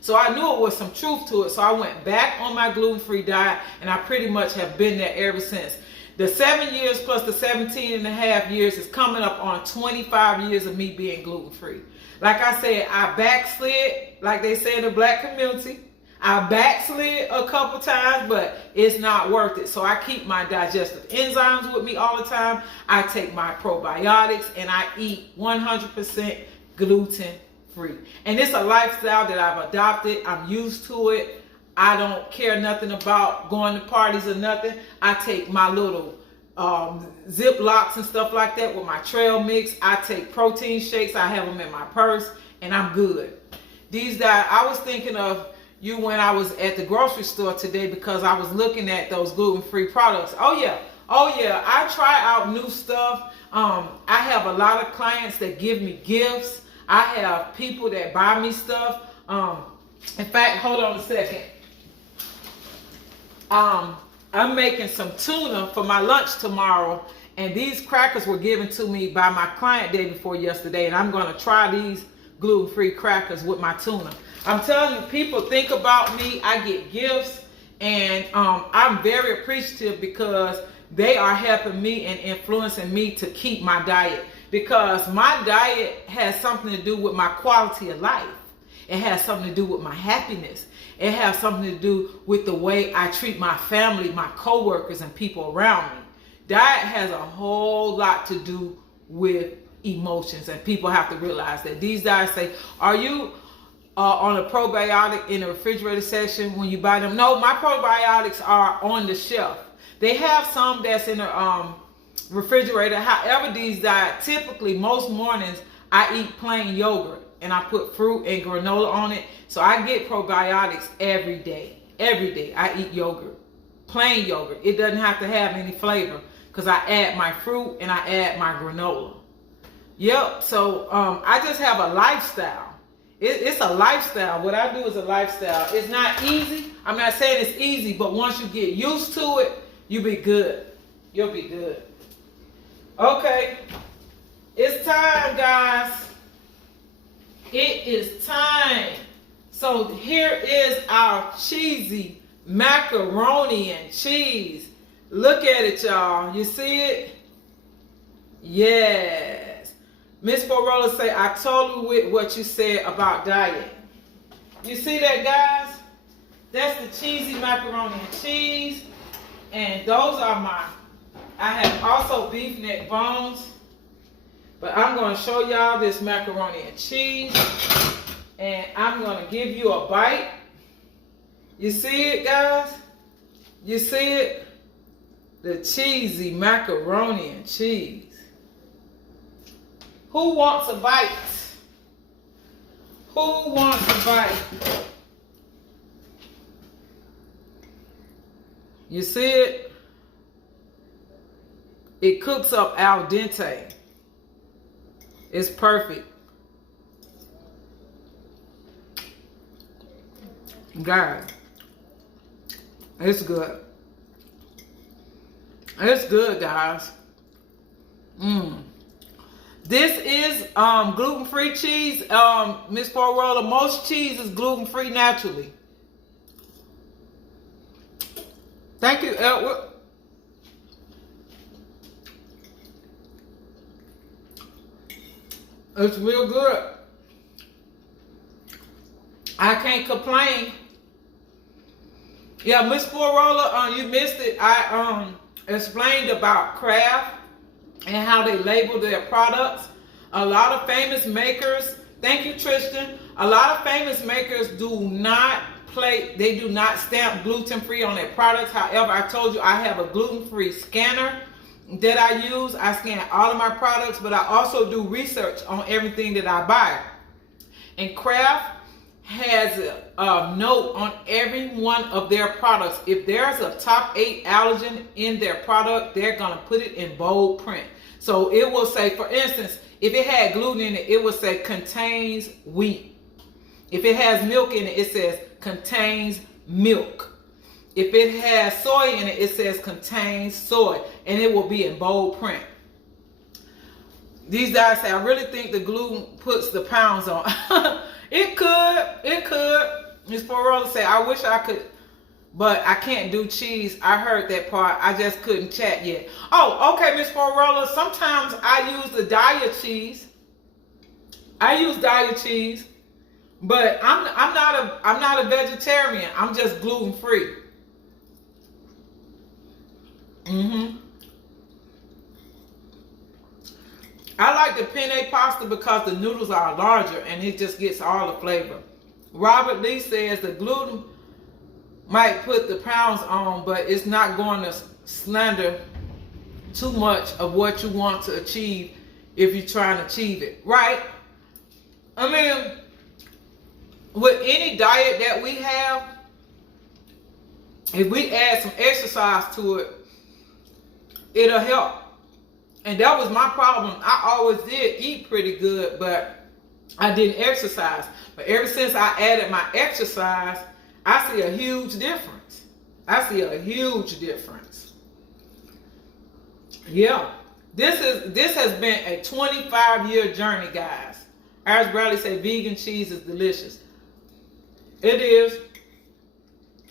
So I knew it was some truth to it. So I went back on my gluten-free diet, and I pretty much have been there ever since. The 7 years plus the 17 and a half years is coming up on 25 years of me being gluten-free. Like I said, I backslid, like they say in the black community. I backslid a couple times, but it's not worth it. So I keep my digestive enzymes with me all the time. I take my probiotics, and I eat 100% gluten-free. And it's a lifestyle that I've adopted. I'm used to it. I don't care nothing about going to parties or nothing. I take my little Ziplocs and stuff like that with my trail mix. I take protein shakes. I have them in my purse, and I'm good. These days, I was thinking of you when I was at the grocery store today because I was looking at those gluten-free products. Oh yeah, I try out new stuff. I have a lot of clients that give me gifts. I have people that buy me stuff. In fact, hold on a second. I'm making some tuna for my lunch tomorrow, and these crackers were given to me by my client day before yesterday, and I'm going to try these gluten-free crackers with my tuna. I'm telling you, people think about me. I get gifts, and I'm very appreciative because they are helping me and influencing me to keep my diet, because my diet has something to do with my quality of life. It has something to do with my happiness. It has something to do with the way I treat my family, my coworkers, and people around me. Diet has a whole lot to do with emotions, and people have to realize that. These diets say, are you on a probiotic in the refrigerator section when you buy them? No, my probiotics are on the shelf. They have some that's in the refrigerator. However, these diets, typically most mornings I eat plain yogurt, and I put fruit and granola on it. So I get probiotics every day. Every day I eat yogurt, plain yogurt. It doesn't have to have any flavor because I add my fruit and I add my granola. Yep, so I just have a lifestyle. It's a lifestyle. What I do is a lifestyle. It's not easy. I'm not saying it's easy, but once you get used to it, you'll be good. You'll be good. Okay, it's time, guys. It is time. So here is our cheesy macaroni and cheese. Look at it, y'all. You see it? Yes. Miss Forola say, I totally with what you said about diet. You see that, guys? That's the cheesy macaroni and cheese. And those are I have also beef neck bones. But I'm going to show y'all this macaroni and cheese. And I'm going to give you a bite. You see it, guys? You see it? The cheesy macaroni and cheese. Who wants a bite? Who wants a bite? You see it? It cooks up al dente. It's perfect. Guys, it's good. It's good, guys. This is gluten-free cheese. Miss Forola, most cheese is gluten-free naturally. Thank you, Edward. It's real good. I can't complain. Yeah, Miss Forola, you missed it. I explained about Kraft and how they label their products. A lot of famous makers, thank you, Tristan. A lot of famous makers do not stamp gluten-free on their products. However, I told you I have a gluten-free scanner that I use. I scan all of my products, but I also do research on everything that I buy. And Kraft has a note on every one of their products. If there's a top 8 allergen in their product, they're going to put it in bold print. So it will say, for instance, if it had gluten in it, it will say contains wheat. If it has milk in it, it says contains milk. If it has soy in it, it says contains soy, and it will be in bold print. These guys say, I really think the gluten puts the pounds on. It could. Miss Forola say, I wish I could but I can't do cheese. I heard that part. I just couldn't chat yet. Oh, okay, Miss Forella. Sometimes I use the diet cheese. I use diet cheese, but I'm not a vegetarian. I'm just gluten free. I like the penne pasta because the noodles are larger and it just gets all the flavor. Robert Lee says the gluten might put the pounds on, but it's not going to slander too much of what you want to achieve if you're trying to achieve it, right? I mean, with any diet that we have, if we add some exercise to it, it'll help. And that was my problem. I always did eat pretty good, but I didn't exercise. But ever since I added my exercise, I see a huge difference. I see a huge difference. Yeah. This has been a 25-year journey, guys. Iris Bradley said vegan cheese is delicious. It is.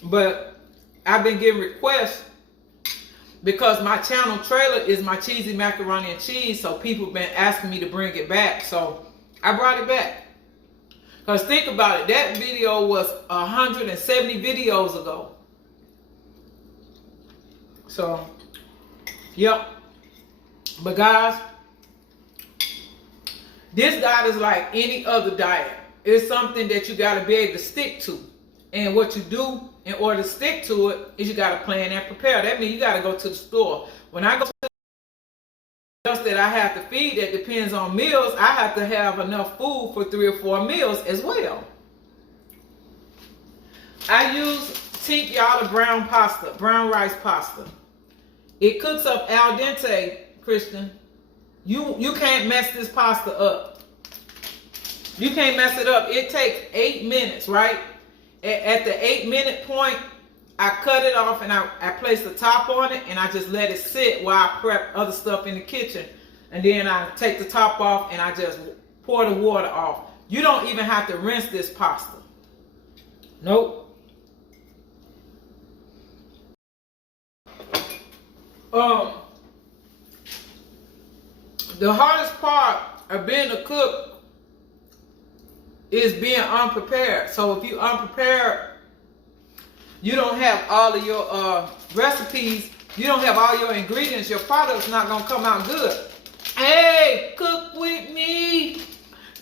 But I've been getting requests because my channel trailer is my cheesy macaroni and cheese, so people have been asking me to bring it back. So I brought it back. Because think about it, that video was 170 videos ago. So, yep. But guys, this diet is like any other diet. It's something that you got to be able to stick to. And what you do in order to stick to it is you got to plan and prepare. That means you got to go to the store. When I go to the else that I have to feed that depends on meals, I have to have enough food for 3 or 4 meals as well. I use Tink Yada brown pasta, brown rice pasta. It cooks up al dente, Christian. You can't mess this pasta up. You can't mess it up. It takes 8 minutes, right? At the 8-minute point, I cut it off and I place the top on it and I just let it sit while I prep other stuff in the kitchen. And then I take the top off and I just pour the water off. You don't even have to rinse this pasta. Nope. The hardest part of being a cook is being unprepared. So if you're unprepared, you don't have all of your recipes, you don't have all your ingredients, your product's not going to come out good. Hey, cook with me.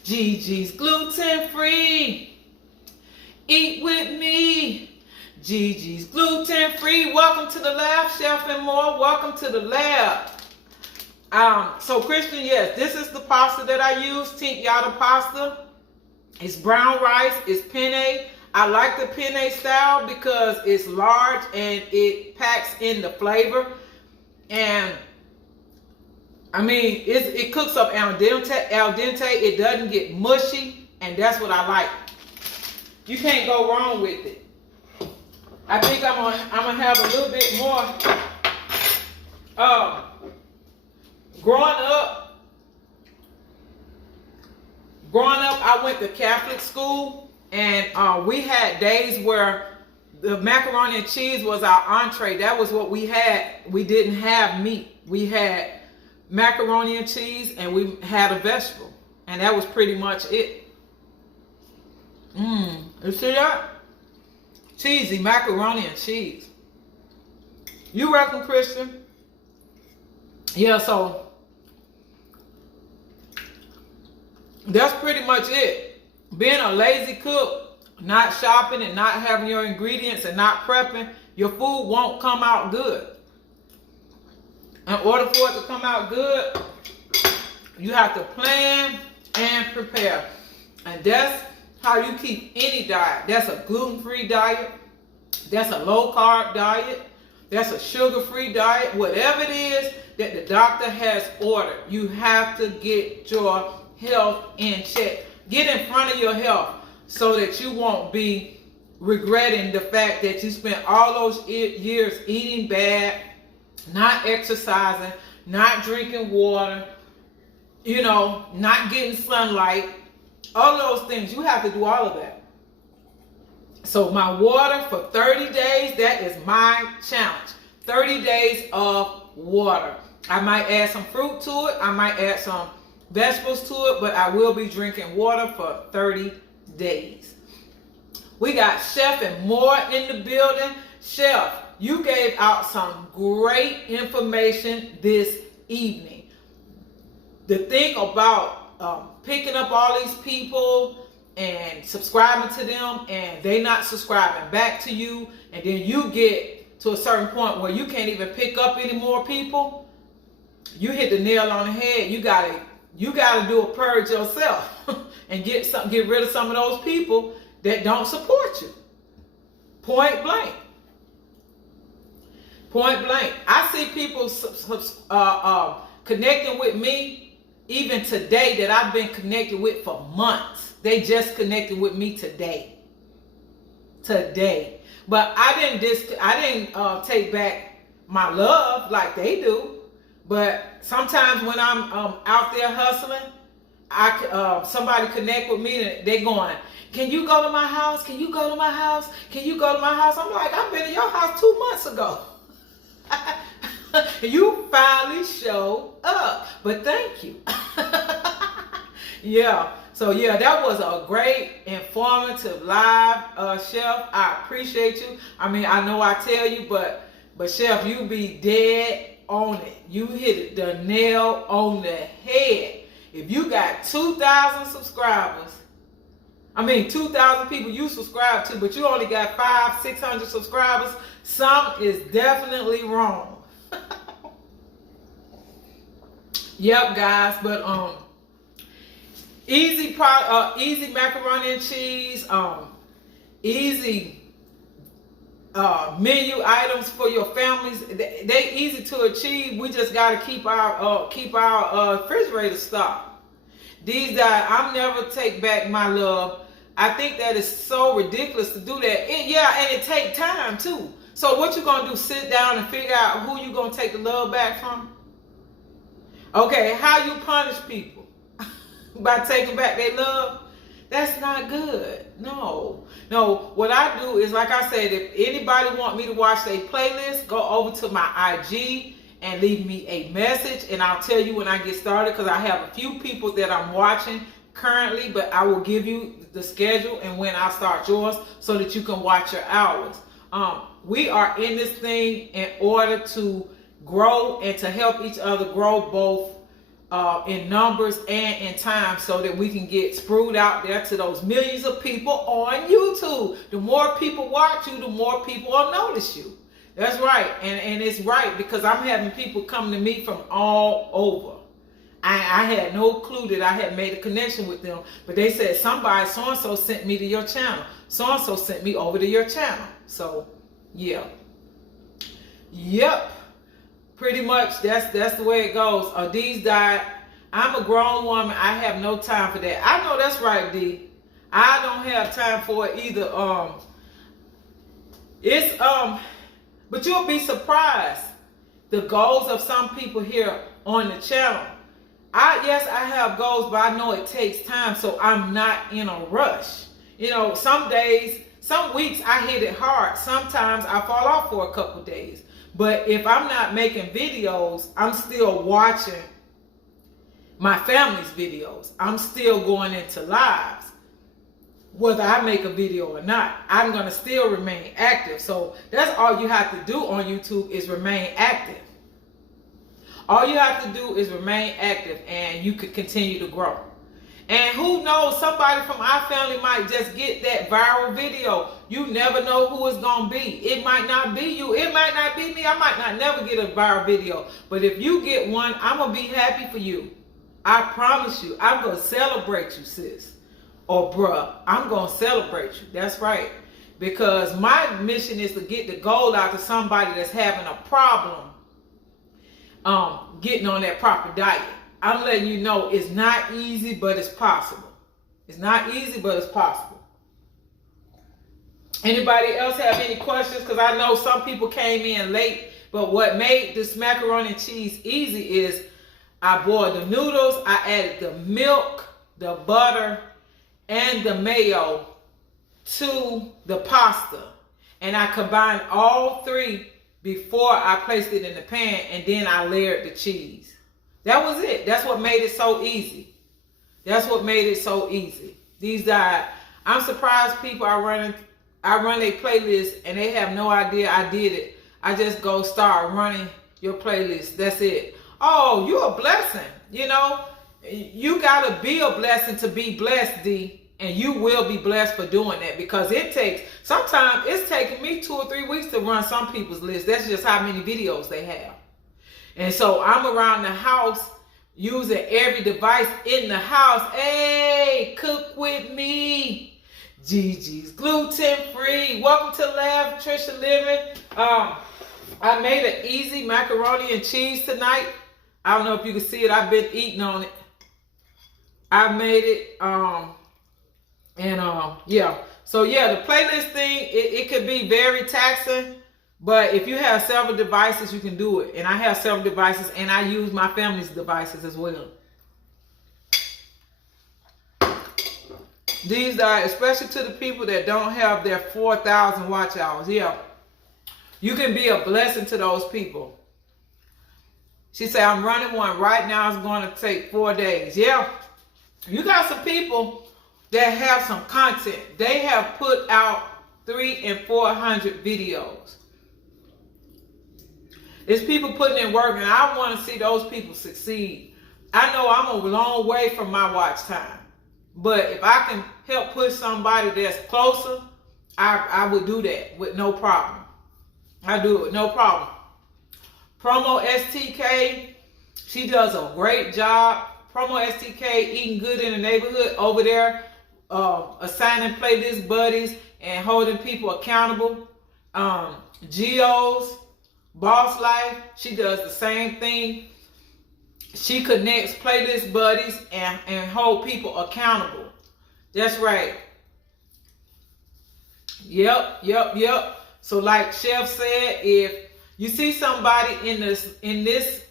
Gigi's gluten free. Eat with me. Gigi's gluten free. Welcome to the lab, Chef and More. Welcome to the lab. So Christian, yes, this is the pasta that I use, Tink Yada pasta. It's brown rice, it's penne. I like the penne style because it's large and it packs in the flavor. And I mean, it cooks up al dente. It doesn't get mushy, and that's what I like. You can't go wrong with it. I think I'm gonna have a little bit more. Growing up, I went to Catholic school, and we had days where the macaroni and cheese was our entree. That was what we had. We didn't have meat. We had macaroni and cheese, and we had a vegetable, and that was pretty much it. You see that? Cheesy macaroni and cheese. You reckon, Christian? Yeah, so that's pretty much it. Being a lazy cook, not shopping and not having your ingredients and not prepping, your food won't come out good. In order for it to come out good, you have to plan and prepare. And that's how you keep any diet. That's a gluten-free diet. That's a low-carb diet. That's a sugar-free diet. Whatever it is that the doctor has ordered, you have to get your health in check. Get in front of your health so that you won't be regretting the fact that you spent all those years eating bad, not exercising, not drinking water, not getting sunlight, all those things. You have to do all of that. So my water for 30 days, that is my challenge. 30 days of water. I might add some fruit to it. I might add some vegetables to it, but I will be drinking water for 30 days. We got Chef and More in the building. Chef, you gave out some great information this evening. The thing about picking up all these people and subscribing to them and they not subscribing back to you, and then you get to a certain point where you can't even pick up any more people, you hit the nail on the head. You gotta do a purge yourself and get rid of some of those people that don't support you. Point blank. Point blank. I see people connecting with me even today that I've been connected with for months. They just connected with me today. But I didn't take back my love like they do. But sometimes when I'm out there hustling, somebody connect with me and they going, can you go to my house? Can you go to my house? Can you go to my house? I'm like, I've been in your house 2 months ago. You finally showed up. But thank you. Yeah. So yeah, that was a great, informative live, Chef. I appreciate you. I mean, I know I tell you, but Chef, you be dead on it. You hit the nail on the head. If you got 2,000 subscribers, 2,000 people you subscribe to, but you only got 500-600 subscribers, something is definitely wrong. Yep, guys, but easy macaroni and cheese, easy menu items for your families. They easy to achieve. We just got to keep our refrigerator stocked. These guys, I'm never take back my love. I think that is so ridiculous to do that. And it take time too. So what you gonna do? Sit down and figure out who you gonna take the love back from? Okay, how you punish people? By taking back their love? That's not good. No. What I do is, like I said, if anybody want me to watch their playlist, go over to my IG and leave me a message, and I'll tell you when I get started, because I have a few people that I'm watching currently, but I will give you the schedule and when I start yours so that you can watch your hours. We are in this thing in order to grow and to help each other grow, both in numbers and in time, so that we can get sprued out there to those millions of people on YouTube. The more people watch you, the more people will notice you. That's right. And it's right, because I'm having people come to me from all over. I had no clue that I had made a connection with them, but they said, somebody, so-and-so sent me to your channel. So-and-so sent me over to your channel. So, yeah. Yep. Pretty much, that's the way it goes. Dee's died. I'm a grown woman. I have no time for that. I know that's right, Dee. I don't have time for it either. But you'll be surprised the goals of some people here on the channel. Yes, I have goals, but I know it takes time, so I'm not in a rush. Some days, some weeks I hit it hard. Sometimes I fall off for a couple days. But if I'm not making videos, I'm still watching my family's videos. I'm still going into lives. Whether I make a video or not, I'm going to still remain active. So that's all you have to do on YouTube, is remain active. All you have to do is remain active, and you could continue to grow. And who knows, somebody from our family might just get that viral video. You never know who it's going to be. It might not be you. It might not be me. I might not never get a viral video. But if you get one, I'm going to be happy for you. I promise you. I'm going to celebrate you, sis. Or bruh, I'm going to celebrate you. That's right. Because my mission is to get the goal out to somebody that's having a problem getting on that proper diet. I'm letting you know it's not easy, but it's possible. It's not easy, but it's possible. Anybody else have any questions? Because I know some people came in late, but what made this macaroni and cheese easy is I boiled the noodles, I added the milk, the butter, and the mayo to the pasta. And I combined all three before I placed it in the pan, and then I layered the cheese. That was it. That's what made it so easy. That's what made it so easy. I'm surprised people I run a playlist and they have no idea I did it. I just go start running your playlist. That's it. Oh, you're a blessing. You know, you gotta be a blessing to be blessed, D. And you will be blessed for doing that, because sometimes it's taking me 2 or 3 weeks to run some people's list. That's just how many videos they have. And so I'm around the house using every device in the house. Hey, cook with me. Gigi's gluten free. Welcome to Lab Nutrition Living. I made an easy macaroni and cheese tonight. I don't know if you can see it. I've been eating on it. I made it. Yeah. So yeah, the playlist thing, it could be very taxing, but if you have several devices, you can do it. And I have several devices, and I use my family's devices as well. These are, especially to the people that don't have their 4,000 watch hours. Yeah. You can be a blessing to those people. She said, I'm running one right now. It's going to take 4 days. Yeah. You got some people that have some content. They have put out 300 and 400 videos. It's people putting in work, and I want to see those people succeed. I know I'm a long way from my watch time, but if I can help push somebody that's closer, I would do that with no problem. I do it with no problem. Promo STK, she does a great job. Promo STK, eating good in the neighborhood over there. Assigning playlist buddies and holding people accountable. Geo's Boss Life, she does the same thing. She connects playlist buddies and hold people accountable. That's right. Yep. So like Chef said, if you see somebody in this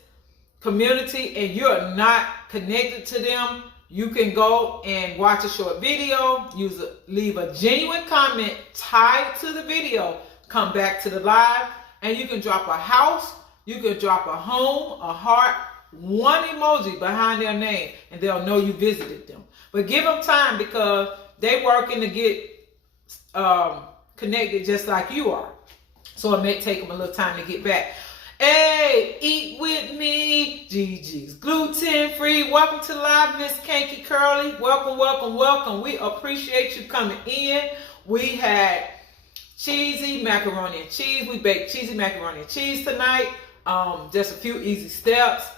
community and you're not connected to them, you can go and watch a short video, leave a genuine comment tied to the video, come back to the live, and you can drop a house, you can drop a home, a heart, one emoji behind their name, and they'll know you visited them. But give them time, because they working to get connected just like you are. So it may take them a little time to get back. Hey, eat with me. Gigi's gluten free. Welcome to live, Miss Kanky Curly. Welcome. We appreciate you coming in. We had cheesy macaroni and cheese. We baked cheesy macaroni and cheese tonight. Just a few easy steps.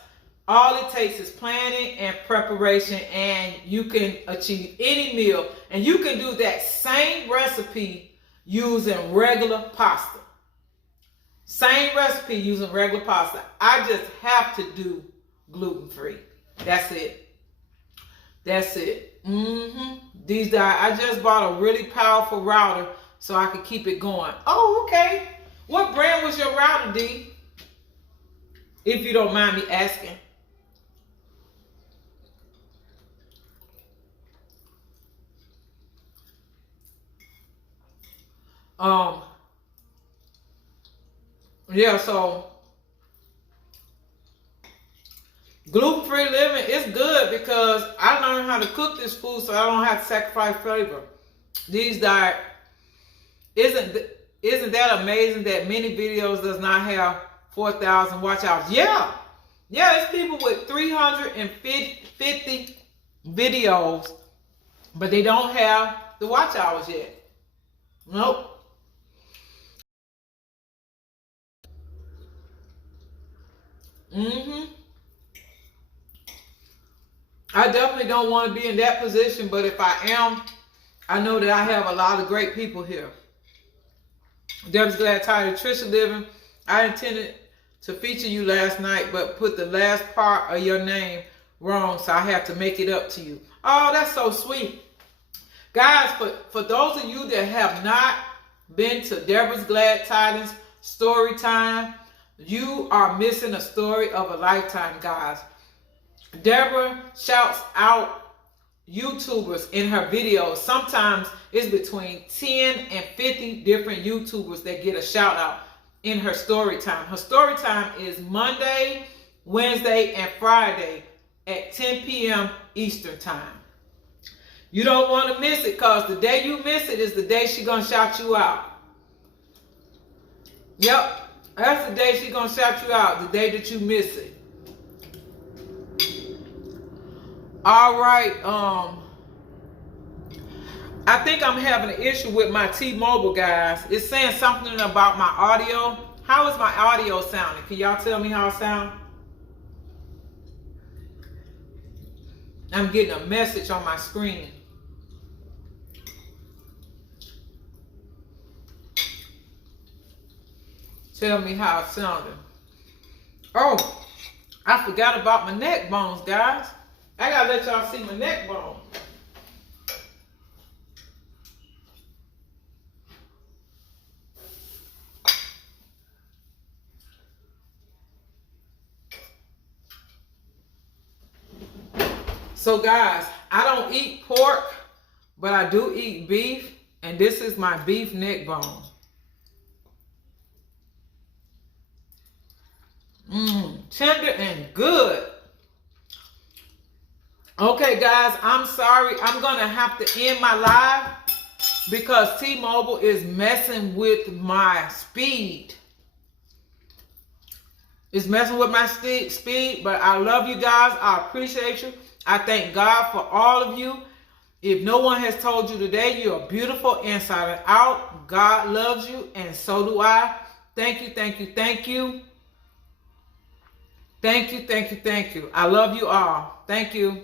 All it takes is planning and preparation, and you can achieve any meal. And you can do that same recipe using regular pasta. Same recipe using regular pasta. I just have to do gluten-free. That's it. I just bought a really powerful router so I could keep it going. Oh, okay. What brand was your router, D? If you don't mind me asking. Yeah, so gluten-free living is good because I learned how to cook this food so I don't have to sacrifice flavor. These diet isn't that amazing that many videos does not have 4,000 watch hours? Yeah, it's people with 350 videos, but they don't have the watch hours yet. Nope. I definitely don't want to be in that position, but if I am, I know that I have a lot of great people here. Deborah's Glad Tired Nutrition Living. I intended to feature you last night, but put the last part of your name wrong, so I have to make it up to you. Oh, that's so sweet. Guys, for those of you that have not been to Deborah's Glad Tidings story time, you are missing a story of a lifetime, guys. Deborah shouts out YouTubers in her videos. Sometimes it's between 10 and 50 different YouTubers that get a shout out in her story time. Her story time is Monday, Wednesday, and Friday at 10 p.m. Eastern time. You don't want to miss it, because the day you miss it is the day she's going to shout you out. Yep, that's the day she's going to shout you out, the day that you miss it. All right, I think I'm having an issue with my T-Mobile, guys. It's saying something about my audio. How is my audio sounding? Can y'all tell me how it sounds? I'm getting a message on my screen. Tell me how it sounded. Oh, I forgot about my neck bones, guys. I gotta let y'all see my neck bone. So guys, I don't eat pork, but I do eat beef, and this is my beef neck bone. Tender and good. Okay, guys, I'm sorry. I'm going to have to end my live because T-Mobile is messing with my speed. It's messing with my speed, but I love you guys. I appreciate you. I thank God for all of you. If no one has told you today, you are beautiful inside and out. God loves you, and so do I. Thank you, thank you, thank you. Thank you, thank you, thank you. I love you all. Thank you.